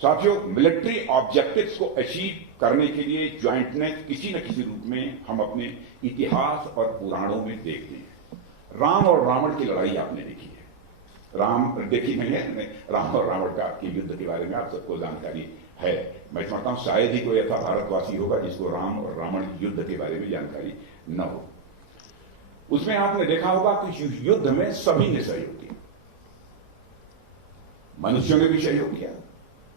साथियों, मिलिट्री ऑब्जेक्टिव्स को अचीव करने के लिए ज्वाइंटनेस किसी न किसी रूप में हम अपने इतिहास और पुराणों में देखते हैं। राम और रावण की लड़ाई आपने देखी है, देखी नहीं है, राम और रावण का के युद्ध के बारे में आप सबको जानकारी है। मैं समझता हूं शायद ही कोई ऐसा भारतवासी होगा जिसको राम और रावण युद्ध के बारे में जानकारी न हो। उसमें आपने देखा होगा कि युद्ध में सभी ने सहयोग किया, मनुष्यों ने भी सहयोग किया,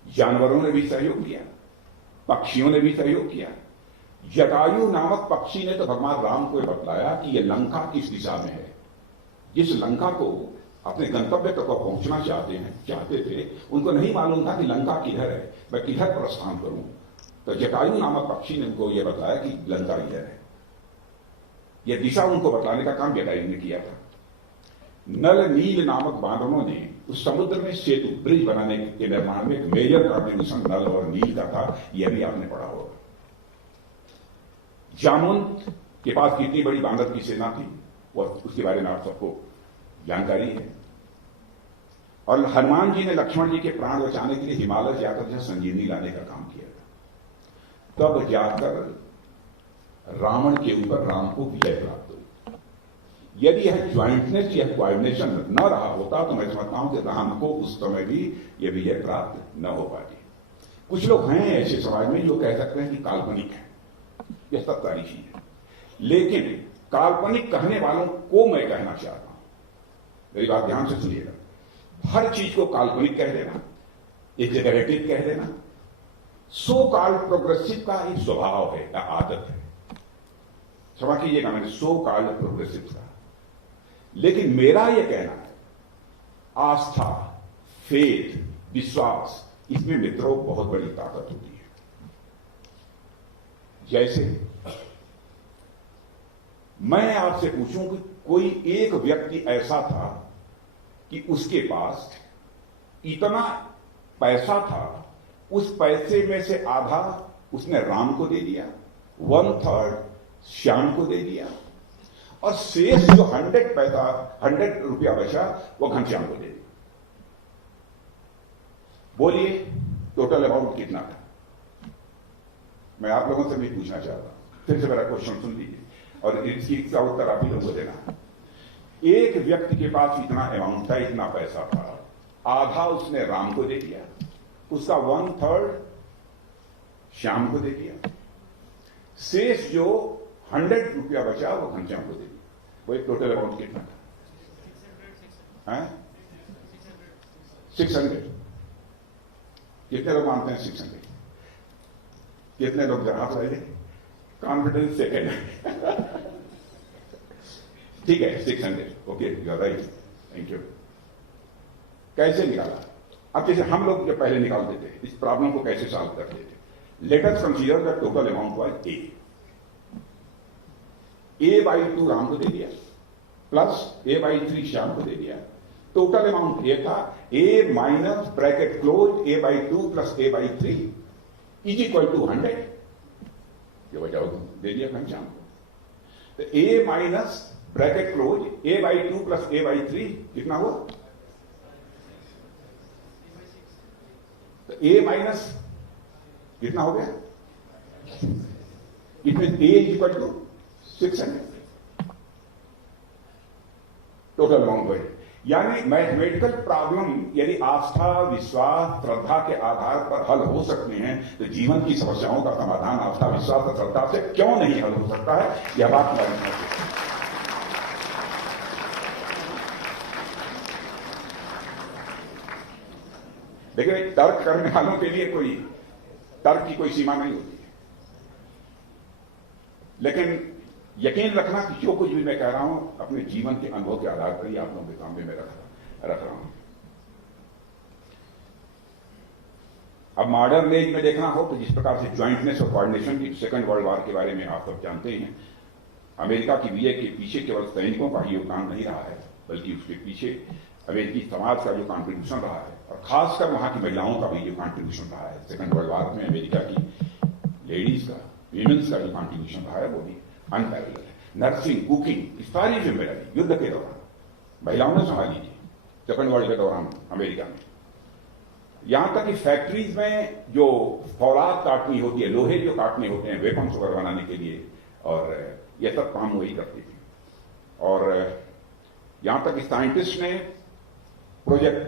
जानवरों ने भी सहयोग किया, पक्षियों ने भी सहयोग किया। जटायु नामक पक्षी ने तो भगवान राम को बतलाया कि यह लंका किस दिशा में है। जिस लंका को अपने गंतव्य तक पहुंचना चाहते थे, उनको नहीं मालूम था कि लंका किधर है, मैं किधर प्रस्थान करूं। तो जटायु नामक पक्षी ने उनको यह बताया कि लंका इधर है। यह दिशा उनको बताने का काम जटायु ने किया था। नल नील नामक बानरों ने उस समुद्र में सेतु, ब्रिज बनाने के निर्माण में एक मेजर कॉन्ट्रीब्यूशन नल और नील का था, यह भी आपने पढ़ा होगा। जामुन के पास कितनी बड़ी बांदर की सेना थी, वह उसके बारे में आप सबको जानकारी है। और हनुमान जी ने लक्ष्मण जी के प्राण बचाने के लिए हिमालय जाकर संजीवनी लाने का काम किया था। तब जाकर रावण के ऊपर राम को विजय प्राप्त हुई। यदि यह ज्वाइंटनेस या कोऑर्डिनेशन न रहा होता तो मैं समझता हूं कि राम को उस समय भी यह विजय प्राप्त न हो पाती। कुछ लोग हैं ऐसे समाज में जो कह सकते हैं कि काल्पनिक है, यह सब सारी चीज है, लेकिन काल्पनिक कहने वालों को मैं कहना चाहता हूं, मेरी बात ध्यान से सुनिएगा। हर चीज को काल्पनिक कह देना, एग्जैगरेटिव कह देना, सो कॉल्ड प्रोग्रेसिव का एक स्वभाव है या आदत है। क्षमा कीजिएगा, मैंने सो कॉल्ड प्रोग्रेसिव का, लेकिन मेरा यह कहना है आस्था, फेथ, विश्वास, इसमें मित्रों बहुत बड़ी ताकत होती है। जैसे मैं आपसे पूछूं कि कोई एक व्यक्ति ऐसा था कि उसके पास इतना पैसा था, उस पैसे में से आधा उसने राम को दे दिया, 1/3 श्याम को दे दिया, और शेष जो 100 रुपया बचा वो घनश्याम को दे दिया। बोलिए टोटल अमाउंट कितना था? मैं आप लोगों से भी पूछना चाहता हूं, फिर से मेरा क्वेश्चन सुन लीजिए और इसका उत्तर आप ही लोगों को देना। एक व्यक्ति के पास इतना अमाउंट था, इतना पैसा था, आधा उसने राम को दे दिया, उसका 1/3 श्याम को दे दिया, शेष जो 100 रुपया बचा वो घनश्याम को दे दिया। वो एक टोटल अमाउंट कितना था? 600। कितने लोग मानते हैं 600? कितने लोग जरा हाथ रहे? Confidence second. ठीक है, 600। Okay, you are right, thank you. कैसे निकाला? अब जैसे हम लोग जो पहले निकालते थे, इस प्रॉब्लम को कैसे सॉल्व करते थे? Let us consider the total amount was A/2 Ram को दे दिया, प्लस A/3 श्याम को दे दिया। टोटल अमाउंट ये था A minus bracket close A/2 plus A/3 is equal to 100। ये बचाओ दे दिया घनश्याम को। तो A minus bracket close A/2 plus A/3 कितना हुआ? तो A माइनस कितना हो गया? It mean A is equal to 600 total amount हुए। यानी मैथमेटिकल प्रॉब्लम यदि आस्था, विश्वास, श्रद्धा के आधार पर हल हो सकते हैं, तो जीवन की समस्याओं का समाधान आस्था, विश्वास और श्रद्धा से क्यों नहीं हल हो सकता है? यह बात हमारी समझ है। देखिए, तर्क करने वालों के लिए कोई तर्क की कोई सीमा नहीं होती है, लेकिन यकीन रखना कि जो कुछ भी मैं कह रहा हूं अपने जीवन के अनुभव के आधार पर ही आप लोगों के सामने मैं रख रहा हूं। अब मॉडर्न एज में देखना हो तो जिस प्रकार से ज्वाइंटनेस और कोऑर्डिनेशन की सेकंड वर्ल्ड वॉर के बारे में आप सब जानते हैं, अमेरिका की विजय के पीछे केवल सैनिकों का ही योगदान नहीं रहा है, बल्कि उसके पीछे अमेरिकी समाज का जो कॉन्ट्रीब्यूशन रहा है, और खासकर वहां की महिलाओं का भी जो कॉन्ट्रीब्यूशन रहा है। सेकंड वर्ल्ड वॉर में अमेरिका की लेडीज का, वीमेन्स का जो कॉन्ट्रीब्यूशन रहा है वो भी अनपैरेलल है। नर्सिंग, कुकिंग, इस सारी जिम्मेदारी युद्ध के दौरान महिलाओं ने संभाली थी सेकंड वर्ल्ड के दौरान अमेरिका में। यहां तक कि फैक्ट्रीज में जो फौलाद काटनी होती है, लोहे जो काटने होते हैं वेपन्स वगैरह बनाने के लिए, और यह सब काम वही करती थी। और यहां तक कि साइंटिस्ट ने प्रोजेक्ट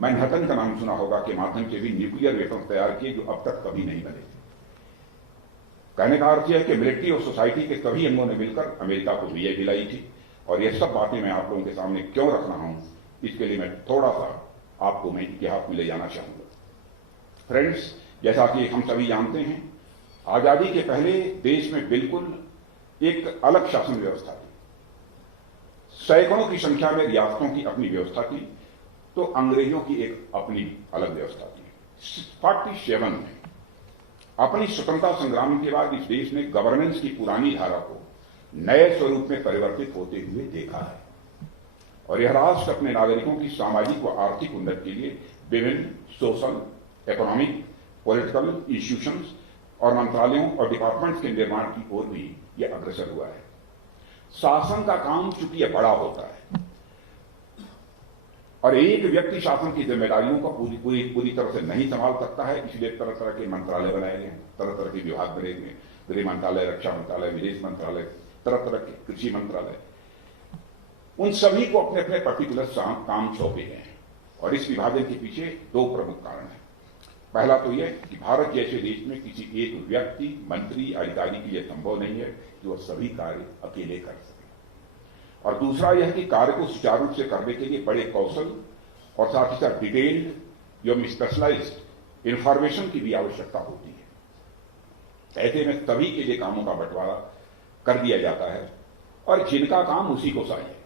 मैनहट्टन का नाम सुना होगा के माध्यम से भी न्यूक्लियर वेपन्स तैयार किए जो अब तक कभी नहीं बने थे। कहने का अर्थ यह है कि मिलिट्री और सोसाइटी के सभी अंगों ने मिलकर अमेरिका को विजय दिलाई थी। और यह सब बातें मैं आप लोगों के सामने क्यों रख रहा हूं, इसके लिए मैं थोड़ा सा आपको मैं इतिहास में ले जाना चाहूंगा। फ्रेंड्स, जैसा कि हम सभी जानते हैं, आजादी के पहले देश में बिल्कुल एक अलग शासन व्यवस्था थी। सैकड़ों की संख्या में रियासतों की अपनी व्यवस्था थी, तो अंग्रेजों की एक अपनी अलग व्यवस्था थी। 47 में अपनी स्वतंत्रता संग्राम के बाद इस देश ने गवर्नेंस की पुरानी धारा को नए स्वरूप में परिवर्तित होते हुए देखा है। और यह राष्ट्र अपने नागरिकों की सामाजिक व आर्थिक उन्नति के लिए विभिन्न सोशल, इकोनॉमिक, पॉलिटिकल इंस्टीट्यूशंस और मंत्रालयों और डिपार्टमेंट्स के निर्माण की ओर भी यह अग्रसर हुआ है। शासन का काम चूंकि यह बड़ा होता है और एक व्यक्ति शासन की जिम्मेदारियों को पूरी तरह से नहीं संभाल सकता है, इसलिए तरह तरह के मंत्रालय बनाए गए, तरह तरह के विभाग बने गए, गृह मंत्रालय, रक्षा मंत्रालय, विदेश मंत्रालय, तरह तरह के कृषि मंत्रालय। उन सभी को अपने अपने पर्टिकुलर काम सौंपे गए हैं। और इस विभाजन के पीछे दो प्रमुख कारण हैं। पहला तो यह कि भारत जैसे देश में किसी एक व्यक्ति, मंत्री, अधिकारी के लिए संभव नहीं है कि वह सभी कार्य अकेले कर सके। और दूसरा यह कि कार्य को सुचारू रूप से करने के लिए बड़े कौशल और साथ ही साथ डिटेल्ड एवं स्पेशलाइज्ड इंफॉर्मेशन की भी आवश्यकता होती है। ऐसे में सभी के लिए कामों का बंटवारा कर दिया जाता है और जिनका काम उसी को चाहिए,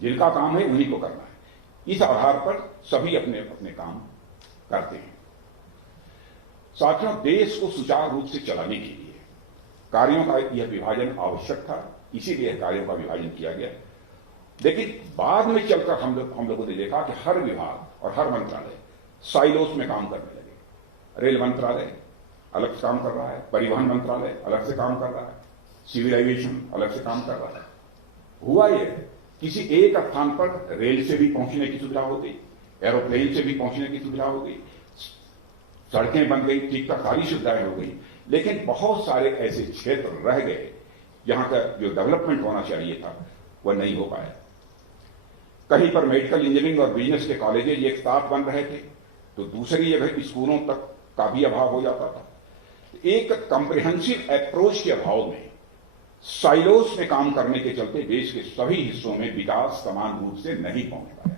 जिनका काम है उन्हीं को करना है। इस आधार पर सभी अपने अपने काम करते हैं। साथियों, देश को सुचारू रूप से चलाने के लिए कार्यों का यह विभाजन आवश्यक था, इसीलिए कार्यों का विभाजन किया गया। लेकिन बाद में चलकर हम लोगों ने देखा कि हर विभाग और हर मंत्रालय साइलोस में काम करने लगे। रेल मंत्रालय अलग से काम कर रहा है, परिवहन मंत्रालय अलग से काम कर रहा है, सिविल एविएशन अलग से काम कर रहा है। हुआ यह किसी एक स्थान पर रेल से भी पहुंचने की सुविधा हो गई, एरोप्लेन से भी पहुंचने की सुविधा हो गई, सड़कें बन गई, ठीक ठाक सारी सुविधाएं हो गई, लेकिन बहुत सारे ऐसे क्षेत्र रह गए जहां का जो डेवलपमेंट होना चाहिए था वह नहीं हो पाया। कहीं पर मेडिकल इंजीनियरिंग और बिजनेस के कॉलेजेज एक साथ बन रहे थे तो दूसरी जगह स्कूलों तक का भी अभाव हो जाता था। एक कॉम्प्रिहेंसिव अप्रोच के अभाव में, साइलोस में काम करने के चलते देश के सभी हिस्सों में विकास समान रूप से नहीं पहुंच पाया।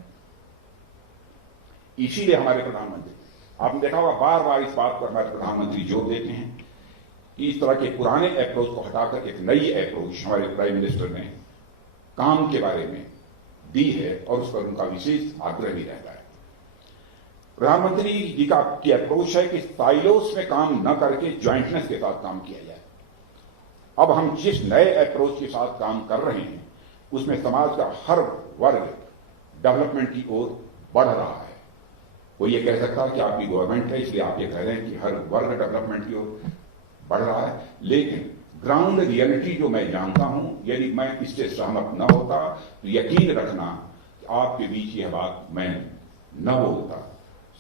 इसीलिए हमारे प्रधानमंत्री, आपने देखा होगा बार बार इस बात पर हमारे प्रधानमंत्री जोर देते हैं कि इस तरह के पुराने अप्रोच को हटाकर एक नई अप्रोच हमारे प्राइम मिनिस्टर ने काम के बारे में दी है और उस पर उनका विशेष आग्रह भी रहता है। प्रधानमंत्री जी की अप्रोच है कि साइलोस में काम न करके ज्वाइंटनेस के साथ काम किया जाए। अब हम जिस नए अप्रोच के साथ काम कर रहे हैं उसमें समाज का हर वर्ग डेवलपमेंट की ओर बढ़ रहा है। वो ये कह सकता है कि आपकी गवर्नमेंट है इसलिए आप ये कह रहे हैं कि हर वर्ग डेवलपमेंट की ओर बढ़ रहा है, लेकिन ग्राउंड रियलिटी जो मैं जानता हूं, यदि मैं इससे सहमत न होता तो यकीन रखना कि आपके बीच यह बात मैं न बोलता।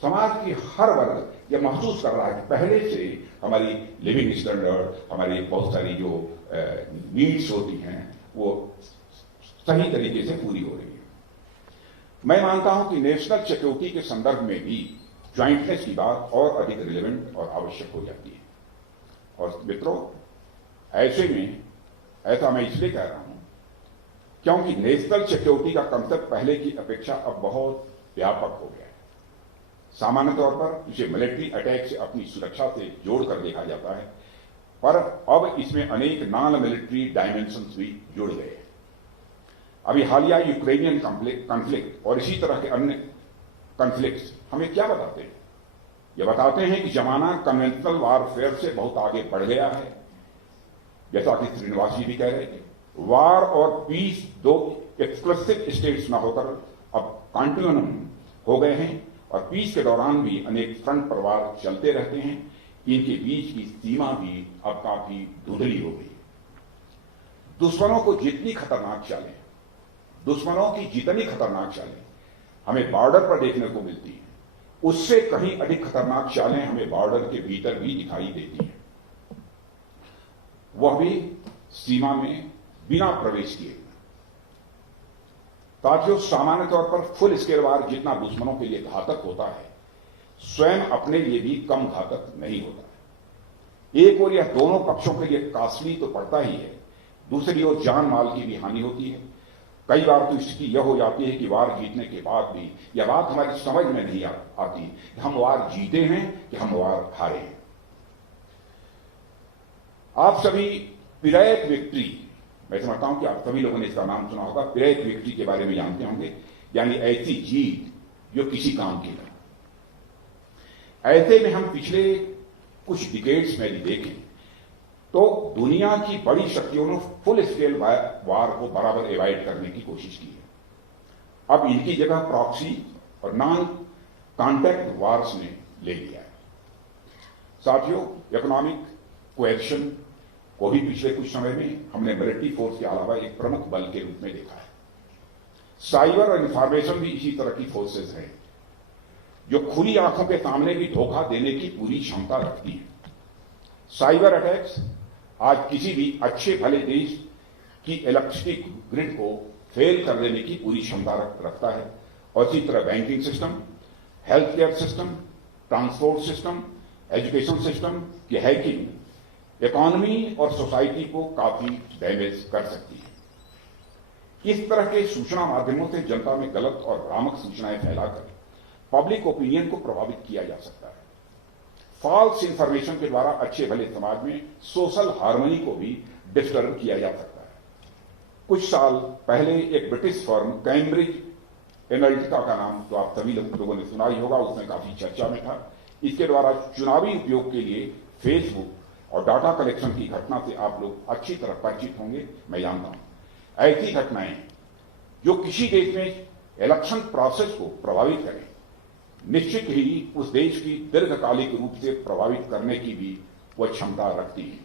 समाज की हर वर्ग यह महसूस कर रहा है कि पहले से हमारी लिविंग स्टैंडर्ड, हमारी बहुत सारी जो नीड्स होती हैं वो सही तरीके से पूरी हो रही है। मैं मानता हूं कि नेशनल सिक्योरिटी के संदर्भ में भी ज्वाइंटनेस की बात और अधिक रिलेवेंट और आवश्यक हो जाती है। और मित्रों, ऐसे में ऐसा मैं इसलिए कह रहा हूं क्योंकि नेशनल सिक्योरिटी का कंसेप्ट पहले की अपेक्षा अब बहुत व्यापक हो गया है। सामान्य तौर पर इसे मिलिट्री अटैक से अपनी सुरक्षा से जोड़कर देखा जाता है, पर अब इसमें अनेक नॉन मिलिट्री डायमेंशंस भी जुड़ गए हैं। अभी हालिया यूक्रेनियन कॉन्फ्लिक्ट और इसी तरह के अन्य कॉन्फ्लिक्ट्स हमें क्या बताते हैं? ये बताते हैं कि जमाना कन्वेंशनल वारफेयर से बहुत आगे बढ़ गया है। जैसा कि श्रीनिवास जी भी कह रहे थे, वार और पीस दो एक्सक्लूसिव स्टेट्स न होकर अब कॉन्टिन्यूम हो गए हैं और पीस के दौरान भी अनेक फ्रंट पर वार चलते रहते हैं। इनके बीच की सीमा भी अब काफी धुंधली हो गई है। दुश्मनों को जितनी खतरनाक चालें, दुश्मनों की जितनी खतरनाक चालें हमें बॉर्डर पर देखने को मिलती है, उससे कहीं अधिक खतरनाक चालें हमें बॉर्डर के भीतर भी दिखाई देती हैं, वह भी सीमा में बिना प्रवेश किए। साथियों, सामान्य तौर पर फुल स्केल वार जितना दुश्मनों के लिए घातक होता है, स्वयं अपने लिए भी कम घातक नहीं होता है। एक ओर यह दोनों पक्षों के लिए कास्टली तो पड़ता ही है, दूसरी ओर जान माल की भी हानि होती है। कई बार तो स्थिति यह हो जाती है कि वार जीतने के बाद भी यह बात हमारी समझ में नहीं आती कि हम वार जीते हैं कि हम वार हारे हैं। आप सभी पिरायत विक्ट्री, मैं समझता हूं कि आप सभी लोगों ने इसका नाम सुना होगा, पिरायत विक्ट्री के बारे में जानते होंगे, यानी ऐसी जीत जो किसी काम की नहीं। ऐसे में हम पिछले कुछ डिकेड्स में भी देखें तो दुनिया की बड़ी शक्तियों ने फुल स्केल वार को बराबर एवॉइड करने की कोशिश की है। अब इनकी जगह प्रॉक्सी और नॉन कॉन्टैक्ट वार्स ने ले लिया है। साथियों, इकोनॉमिक कोएक्शन को भी पिछले कुछ समय में हमने मिलिट्री फोर्स के अलावा एक प्रमुख बल के रूप में देखा है। साइबर और इंफॉर्मेशन भी इसी तरह की फोर्सेज हैं जो खुली आंखों के सामने भी धोखा देने की पूरी क्षमता रखती है। साइबर अटैक्स आज किसी भी अच्छे भले देश की इलेक्ट्रिसिटी ग्रिड को फेल कर देने की पूरी क्षमता रखता है। और इसी तरह banking system, health care system, transport system, education system की हैकिंग इकोनॉमी और सोसाइटी को काफी डैमेज कर सकती है। इस तरह के सूचना माध्यमों से जनता में गलत और भ्रामक सूचनाएं फैलाकर पब्लिक ओपिनियन को प्रभावित किया जा सकता है। फॉल्स इंफॉर्मेशन के द्वारा अच्छे भले समाज में सोशल हार्मनी को भी डिस्टर्ब किया जा सकता है। कुछ साल पहले एक ब्रिटिश फर्म कैम्ब्रिज एनालिटिका का नाम तो आप सभी लोगों ने सुना ही होगा, उसमें काफी चर्चा में था। इसके द्वारा चुनावी उपयोग के लिए फेसबुक और डाटा कलेक्शन की घटना से आप लोग अच्छी तरह परिचित होंगे, मैं जानता हूं। ऐसी घटनाएं जो किसी देश में इलेक्शन प्रोसेस को प्रभावित करें, निश्चित ही उस देश की दीर्घकालिक रूप से प्रभावित करने की भी वह क्षमता रखती है।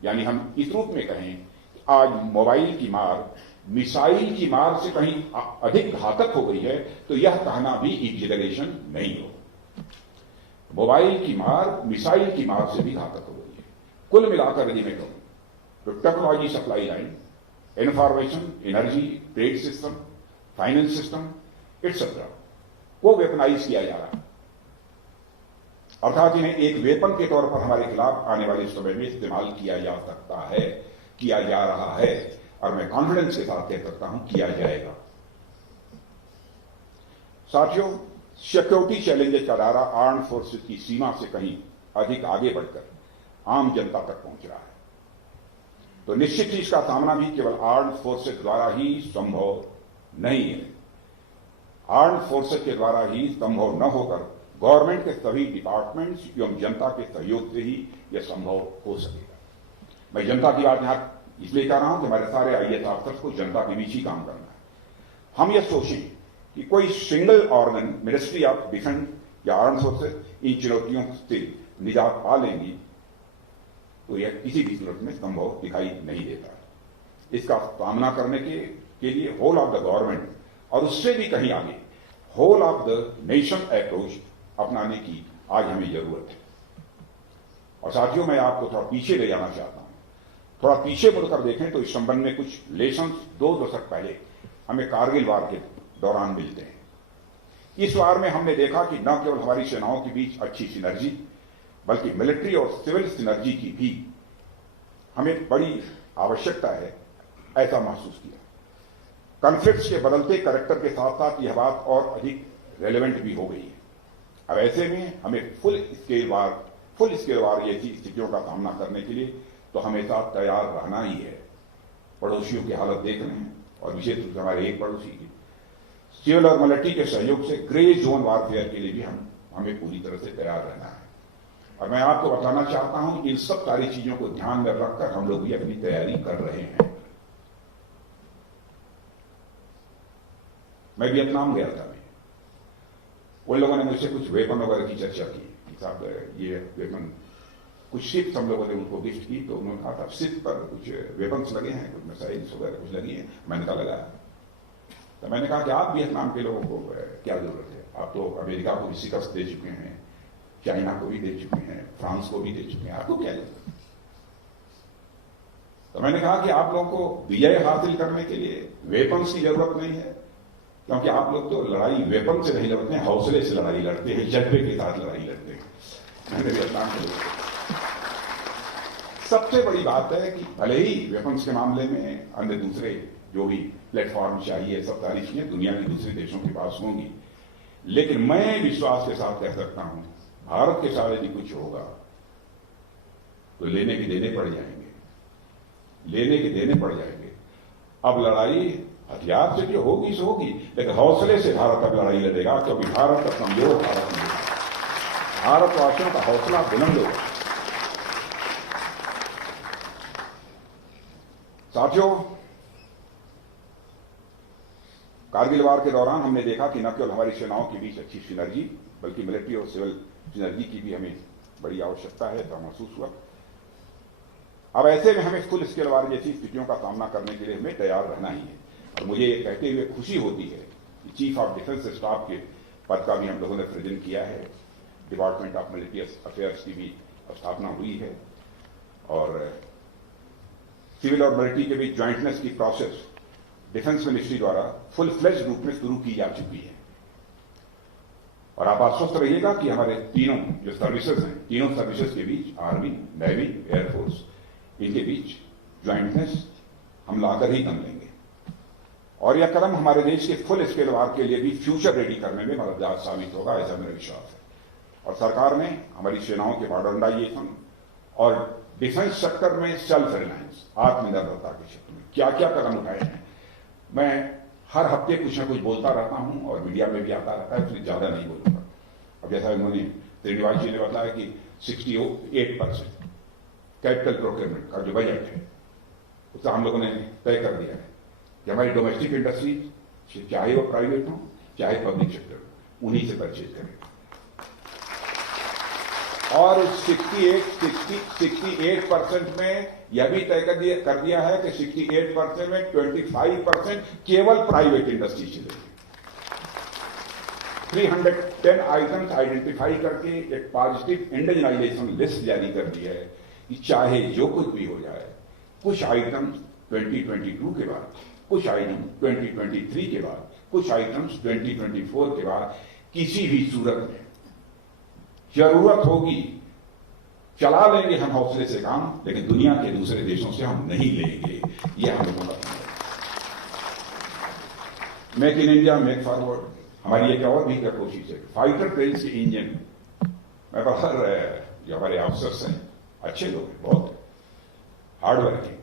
यानी हम इस रूप में कहें कि आज मोबाइल की मार मिसाइल की मार से कहीं अधिक घातक हो गई है, तो यह कहना भी एग्जैजरेशन नहीं हो। मोबाइल की मार मिसाइल की मार से भी घातक हो गई है। कुल मिलाकर यदि मैं कहूं तो technology supply line, information, energy, trade system, finance system etcetera को वेपनाइज किया जा रहा है, अर्थात इन्हें एक वेपन के तौर पर हमारे खिलाफ आने वाले समय में इस्तेमाल किया जा सकता है, किया जा रहा है, और मैं कॉन्फिडेंस के साथ कह सकता हूं किया जाएगा। साथियों, सिक्योरिटी चैलेंजेस का दायरा आर्म्ड फोर्सेस की सीमा से कहीं अधिक आगे बढ़कर आम जनता तक पहुंच रहा है, तो निश्चित ही इसका सामना भी केवल आर्म्ड फोर्सेस द्वारा ही संभव नहीं है। आर्म्ड फोर्सेस के द्वारा ही संभव न होकर गवर्नमेंट के सभी डिपार्टमेंट्स एवं जनता के सहयोग से ही यह संभव हो सकेगा। मैं जनता की बात यहां इसलिए कह रहा हूं कि हमारे सारे आईएएस अफसर्स को जनता के बीच ही काम करना है। हम यह सोचें कि कोई single organ, ministry of defence या आर्म्ड फोर्सेस इन चुनौतियों से निजात पा लेंगी, तो यह किसी भी सूरत में संभव दिखाई नहीं देता। इसका सामना करने के लिए होल ऑफ द गवर्नमेंट और उससे भी कहीं आगे whole of the nation approach अपनाने की आज हमें जरूरत है। और साथियों, मैं आपको थोड़ा पीछे ले जाना चाहता हूं। थोड़ा पीछे मुड़कर देखें तो इस संबंध में कुछ लेसन्स 2 दशक पहले हमें कारगिल वार के दौरान मिलते हैं। इस वार में हमने देखा कि न केवल हमारी सेनाओं के बीच अच्छी सिनर्जी, बल्कि मिलिट्री और सिविल सिनर्जी की भी हमें बड़ी आवश्यकता है, ऐसा महसूस किया। कॉन्फ्लिक्ट्स के बदलते कैरेक्टर के साथ साथ यह बात और अधिक रेलेवेंट भी हो गई है। अब ऐसे में हमें फुल स्केल वार ऐसी स्थितियों का सामना करने के लिए तो हमेशा तैयार रहना ही है। पड़ोसियों की हालत देख रहे हैं, और विशेष रूप से हमारे एक पड़ोसी की सिविल और मिलिट्री के सहयोग से ग्रे जोन वारफेयर के लिए भी हमें पूरी तरह से तैयार रहना है। और मैं आपको बताना चाहता हूं, इन सब सारी चीजों को ध्यान में रखकर हम लोग भी अपनी तैयारी कर रहे हैं। मैं वियतनाम गया था, उन लोगों ने मुझसे कुछ वेपन वगैरह की चर्चा की। साहब, ये वेपन कुछ शिप्स हम लोगों ने उनको गिफ्ट की, तो उन्होंने कहा था शिप पर कुछ वेपन्स लगे हैं, कुछ मिसाइल्स वगैरह कुछ लगी हैं। मैंने कहा लगा। तो मैंने कहा कि आप वियतनाम के लोगों को क्या जरूरत है? आप तो अमेरिका को भी शिकस्त दे चुके हैं, चाइना को भी दे चुके हैं, फ्रांस को भी दे चुके हैं, आपको क्या जरूरत है? तो मैंने कहा कि आप लोगों को विजय हासिल करने के लिए वेपन्स की जरूरत नहीं है, क्योंकि आप लोग तो लड़ाई वेपन से नहीं लड़ते हैं, हौसले से लड़ाई लड़ते हैं, जज्बे के साथ लड़ाई लड़ते हैं। मैंने वियतनाम के सबसे बड़ी बात है कि भले ही वेपन्स के मामले में अन्य दूसरे जो भी प्लेटफॉर्म चाहिए, सब सारी चीजें दुनिया के दूसरे देशों के पास होंगी, लेकिन मैं विश्वास के साथ कह सकता हूं, भारत के साथ यदि कुछ होगा तो लेने के देने पड़ जाएंगे, लेने के देने पड़ जाएंगे। अब लड़ाई हथियार से जो होगी सो होगी, लेकिन हौसले से भारत अब लड़ाई लड़ेगा, क्योंकि भारत का कमजोर भारत नहीं, भारतवासियों का हौसला बुलंद होगा। साथियों, कारगिल वार के दौरान हमने देखा कि न केवल हमारी सेनाओं के बीच अच्छी सिनर्जी, बल्कि मिलिट्री और सिविल सिनर्जी की भी हमें बड़ी आवश्यकता है, ऐसा महसूस हुआ। अब ऐसे में हमें फुल स्केल वार जैसी स्थितियों का सामना करने के लिए हमें तैयार रहना ही है। और मुझे ये कहते हुए खुशी होती है कि चीफ ऑफ डिफेंस स्टाफ के पद का भी हम लोगों ने सृजन किया है, डिपार्टमेंट ऑफ मिलिट्री अफेयर्स की भी स्थापना हुई है, और सिविल और मिलिट्री के बीच ज्वाइंटनेस की प्रोसेस डिफेंस मिनिस्ट्री द्वारा फुल फ्लेज रूप में शुरू की जा चुकी है। और आप आश्वस्त रहिएगा कि हमारे तीनों जो सर्विसेज हैं, तीनों सर्विसेज के बीच, आर्मी, नेवी, एयरफोर्स, इनके बीच ज्वाइंटनेस हम लाकर ही दम लेंगे। और यह कदम हमारे देश के फुल स्केल वार के लिए भी फ्यूचर रेडी करने में मददगार साबित होगा, ऐसा मेरा विश्वास है। और सरकार ने हमारी सेनाओं के मॉडर्नाइजेशन और डिफेंस सेक्टर में सेल्फ रिलायंस, आत्मनिर्भरता के क्षेत्र में क्या क्या कदम उठाए हैं, मैं हर हफ्ते कुछ न कुछ बोलता रहता हूं और मीडिया में भी आता रहता है, इसलिए ज्यादा नहीं बोलूंगा। अब जैसा उन्होंने श्रीनिवास जी ने बताया कि 68% कैपिटल प्रोक्योरमेंट का जो बजट है उसका हम लोगों ने तय कर दिया है कि हमारी डोमेस्टिक इंडस्ट्री चाहे वो प्राइवेट हो चाहे पब्लिक सेक्टर उन्हीं से परचेज करें। और 68% में यह भी तय कर दिया है कि 68% में 25% केवल प्राइवेट इंडस्ट्री चलेगी। 310 आइटम्स आइडेंटिफाई करके एक पॉजिटिव इंडिजनाइजेशन लिस्ट जारी कर दी है कि चाहे जो कुछ भी हो जाए, कुछ आइटम 2022 के बाद, कुछ आइटम 2023 के बाद, कुछ आइटम्स 2024 के बाद किसी भी सूरत में जरूरत होगी चला लेंगे हम हौसले से काम, लेकिन दुनिया के दूसरे देशों से हम नहीं लेंगे। यह हम लोगों का make in India, make forward, हमारी एक और भी कोशिश है। फाइटर प्लेन्स के इंजन, मैं बाहर जो हमारे अफसर्स हैं अच्छे लोग हैं, बहुत हार्ड वर्किंग,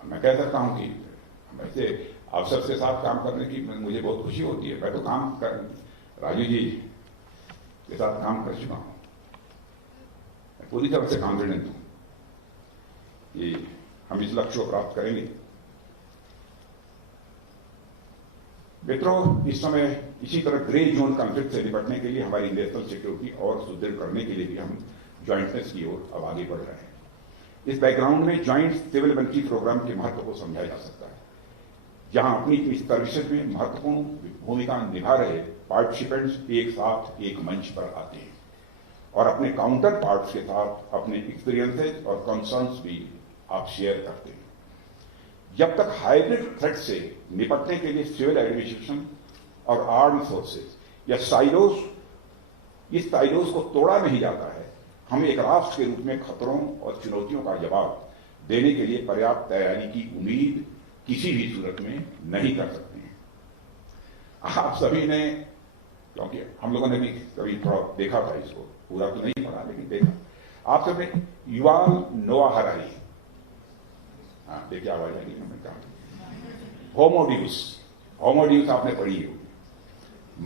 मैं कह सकता हूं कि वैसे अफसर के साथ काम करने की मुझे बहुत खुशी होती है। मैं तो राजू जी के साथ काम कर चुका हूं, मैं पूरी तरह से कॉन्फिडेंट हूं कि हम इस लक्ष्य को प्राप्त करेंगे। मित्रों, इस समय इसी तरह ग्रे जोन कॉन्फ्लिक्ट से निपटने के लिए हमारी नेशनल सिक्योरिटी और सुदृढ़ करने के लिए भी हम ज्वाइंटनेस की ओर अब आगे बढ़ रहे हैं। इस बैकग्राउंड में ज्वाइंट सिविल मिलिट्री प्रोग्राम के महत्व को समझाया जा सकता है, जहां अपनी अपनी सर्विसेज में महत्वपूर्ण भूमिका निभा रहे पार्टिसिपेंट्स एक साथ एक मंच पर आते हैं और अपने काउंटर पार्ट्स के साथ अपने एक्सपीरियंसेस और कंसर्न्स भी आप शेयर करते हैं। जब तक हाइब्रिड थ्रेट से निपटने के लिए सिविल एडमिनिस्ट्रेशन और आर्म्ड फोर्सेस या साइलोज, इस साइलोज को तोड़ा नहीं जाता है, हम एक राष्ट्र के रूप में खतरों और चुनौतियों का जवाब देने के लिए पर्याप्त तैयारी की उम्मीद किसी भी सूरत में नहीं कर सकते हैं। आप सभी ने, क्योंकि हम लोगों ने भी कभी थोड़ा देखा था, इसको पूरा तो नहीं पढ़ा लेकिन देखा, आप सबने युवाल नोआ हरारी, हाँ देखिए आवाज आएगी, मैंने कहा होमोड्यूस आपने पढ़ी है।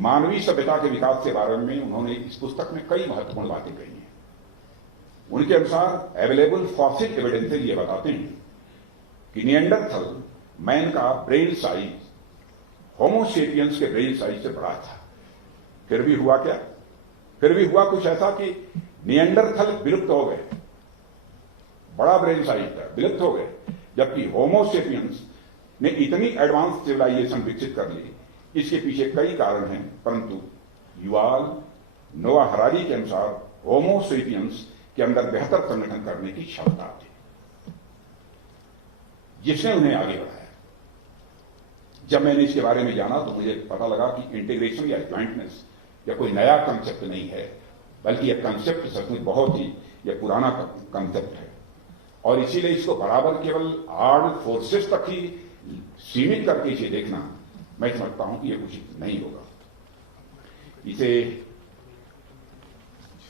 मानवीय सभ्यता के विकास के बारे में उन्होंने इस पुस्तक में कई महत्वपूर्ण बातें कही हैं। उनके अनुसार अवेलेबल फॉसिल एविडेंसेस ये बताते हैं कि निएंडरथल मैन का ब्रेन साइज होमोसेपियंस के ब्रेन साइज से बड़ा था। फिर भी हुआ क्या? फिर भी हुआ कुछ ऐसा कि निएंडरथल विलुप्त हो गए, बड़ा ब्रेन साइज था, विलुप्त हो गए, जबकि होमोसेपियंस ने इतनी एडवांस सिविलाइजेशन विकसित कर ली। इसके पीछे कई कारण हैं, परंतु युवाल नोआ हरारी के अनुसार होमोसेपियंस के अंदर बेहतर संगठन करने की क्षमता थी, जिसने उन्हें आगे बढ़ाया। जब मैंने इसके बारे में जाना तो मुझे पता लगा कि इंटीग्रेशन या ज्वाइंटनेस या कोई नया कंसेप्ट नहीं है, बल्कि यह कंसेप्ट सचमुच बहुत ही यह पुराना कंसेप्ट है और इसीलिए इसको बराबर केवल आर्म्ड फोर्सेस तक ही सीमित करके इसे देखना मैं समझता हूं कि यह उचित नहीं होगा। इसे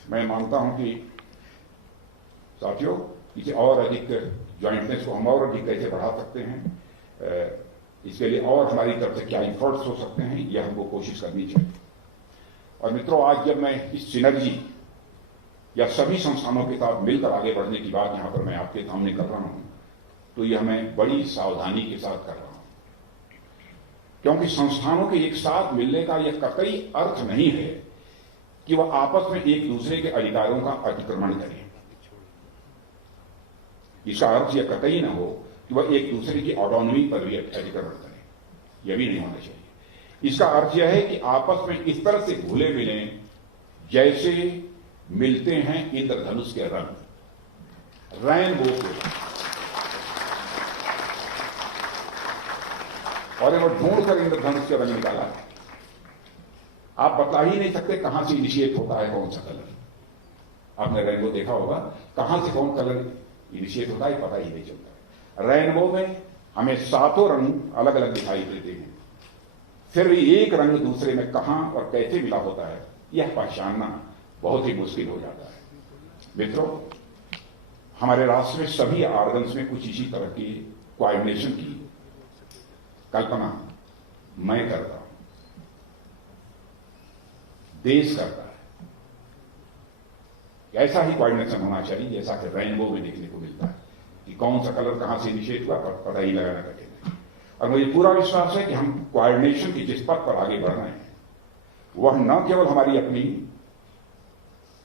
मैं मानता हूं कि साथियों, इसे और अधिक ज्वाइंटनेस को हम और अधिक कैसे बढ़ा सकते हैं, इसके लिए और हमारी तरफ से क्या एफर्ट्स हो सकते हैं, यह हमको कोशिश करनी चाहिए। और मित्रों, आज जब मैं इस सिनर्जी या सभी संस्थानों के साथ मिलकर आगे बढ़ने की बात यहां पर मैं आपके सामने कर रहा हूं, तो यह मैं बड़ी सावधानी के साथ कर रहा हूं, क्योंकि संस्थानों के एक साथ मिलने का यह कतई अर्थ नहीं है कि वह आपस में एक दूसरे के अधिकारों का अतिक्रमण करें। इसका अर्थ यह कतई न हो कि वह एक दूसरे की ऑटोनॉमी पर भी अतिक्रमण करें, यह भी नहीं होना चाहिए। इसका अर्थ यह है कि आपस में इस तरह से घुले मिलें जैसे मिलते हैं इंद्रधनुष के रंग, रेनबो के रंग, और वो ढूंढ कर इंद्रधनुष के रंग निकाला है। आप बता ही नहीं सकते कहां से इनिशिएट होता है कौन सा कलर। आपने रेनबो देखा होगा, कहां से कौन कलर इनिशिएट होता है पता ही नहीं चलता। रेनबो में हमें सातों रंग अलग अलग दिखाई देते हैं, फिर भी एक रंग दूसरे में कहां और कैसे मिला होता है यह पहचानना बहुत ही मुश्किल हो जाता है। मित्रों, हमारे राष्ट्र में सभी ऑर्गन्स में कुछ इसी तरह की कोऑर्डिनेशन की कल्पना मैं करता हूं, देश करता है। ऐसा ही कोऑर्डिनेशन होना चाहिए जैसा कि रेनबो में देखने को मिलता है कि कौन सा कलर कहां से इनिशिएट हुआ पता ही लगाना कठिन है। और मुझे पूरा विश्वास है कि हम कोऑर्डिनेशन की जिस पथ पर आगे बढ़ रहे हैं वह न केवल हमारी अपनी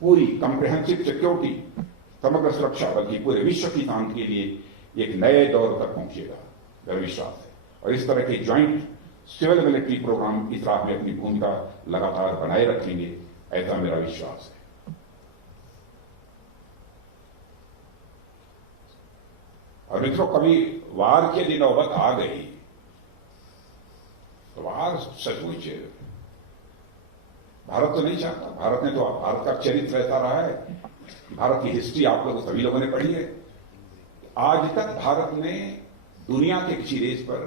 पूरी कॉम्प्रिहेंसिव सिक्योरिटी समग्र सुरक्षा बल्कि पूरे विश्व की शांति के लिए एक नए दौर तक पहुंचेगा, मेरा विश्वास है। और इस तरह के ज्वाइंट सिविल मिलिट्री प्रोग्राम इस राह में अपनी भूमिका लगातार बनाए रखेंगे, ऐसा मेरा विश्वास है। और मित्रों, कभी वार के दिन नौबत आ गई तो वार सचमुच भारत तो नहीं चाहता। भारत ने तो भारत का चरित्र ऐसा रहा है, भारत की हिस्ट्री आप लोग सभी लोगों ने पढ़ी है। आज तक भारत ने दुनिया के किसी देश पर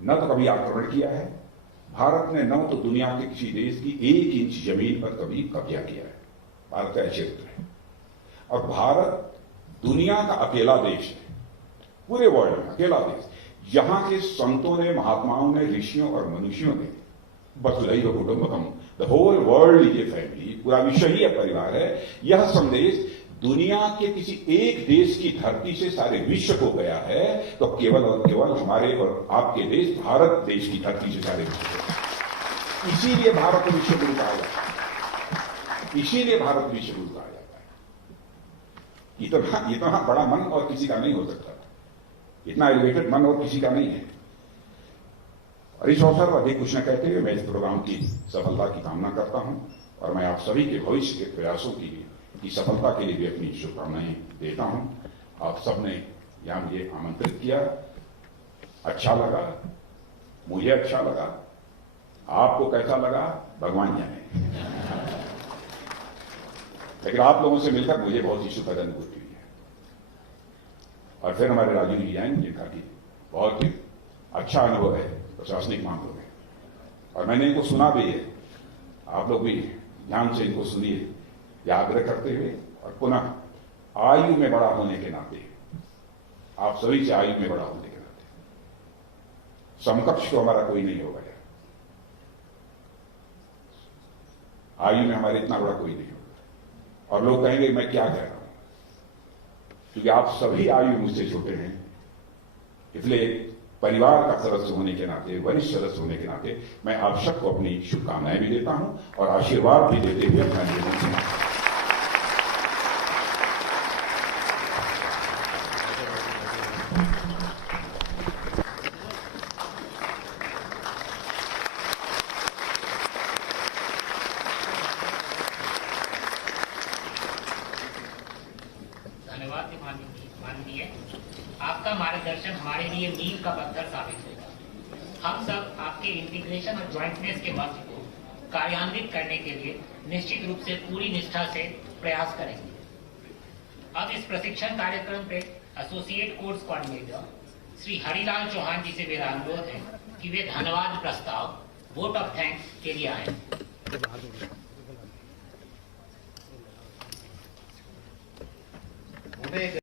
न तो कभी आक्रमण किया है, भारत ने न तो दुनिया के किसी देश की 1 इंच जमीन पर कभी कब्जा किया है। भारत का चरित्र है। और भारत दुनिया का अकेला देश है, पूरे वर्ल्ड में अकेला देश, जहां के संतों ने, महात्माओं ने, ऋषियों और मनुष्यों ने वसुधैव कुटुंबकम, the whole world is a family, पूरा विश्व ही एक परिवार है, यह संदेश दुनिया के किसी एक देश की धरती से सारे विश्व को गया है तो केवल और केवल हमारे और आपके देश भारत देश की धरती से सारे विश्व को। इसीलिए भारत विश्व गुरु कहा जाता है, इसीलिए भारत विश्व गुरु कहा जाता है। इतना बड़ा मन और किसी का नहीं हो सकता, इतना एलिवेटेड मन और किसी का नहीं है। और इस अवसर पर अधिक कुछ न कहते हुए मैं इस प्रोग्राम की सफलता की कामना करता हूं और मैं आप सभी के भविष्य के प्रयासों की सफलता के लिए भी अपनी शुभकामनाएं देता हूं। आप सबने यहां मुझे आमंत्रित किया, अच्छा लगा, मुझे अच्छा लगा, आपको कैसा लगा भगवान जाने। लेकिन आप लोगों से मिलकर मुझे बहुत ही सुखद अनुभूति हुई है। और फिर हमारे राजू जी आएंगे जिनका कि बहुत ही अच्छा अनुभव है प्रशासनिक मामलों में, और मैंने इनको सुना भी है। आप लोग भी ध्यान से इनको सुनिए, यह आग्रह करते हुए। और पुनः आयु में बड़ा होने के नाते, आप सभी से आयु में बड़ा होने के नाते, समकक्ष तो हमारा कोई नहीं होगा यार, आयु में हमारे इतना बड़ा कोई नहीं होगा। और लोग कहेंगे मैं क्या कह रहा हूं, क्योंकि आप सभी आयु मुझसे छोटे हैं, इसलिए परिवार का सदस्य होने के नाते, वरिष्ठ सदस्य होने के नाते मैं आप सबको अपनी शुभकामनाएं भी देता हूं और आशीर्वाद भी देते हुए अपना जीवन धन्यवाद माननीय। आपका मार्गदर्शन हमारे लिए नींव का पत्थर साबित होगा। हम सब आपके इंटीग्रेशन और ज्वाइंटनेस के मर्ज को कार्यान्वित करने के लिए निश्चित रूप से पूरी निष्ठा से प्रयास करेंगे। अब इस प्रशिक्षण कार्यक्रम पे associate course coordinator Shri Harilal Chauhan ji से मेरा अनुरोध है कि वे धन्यवाद प्रस्ताव वोट ऑफ थैंक्स के लिए आए।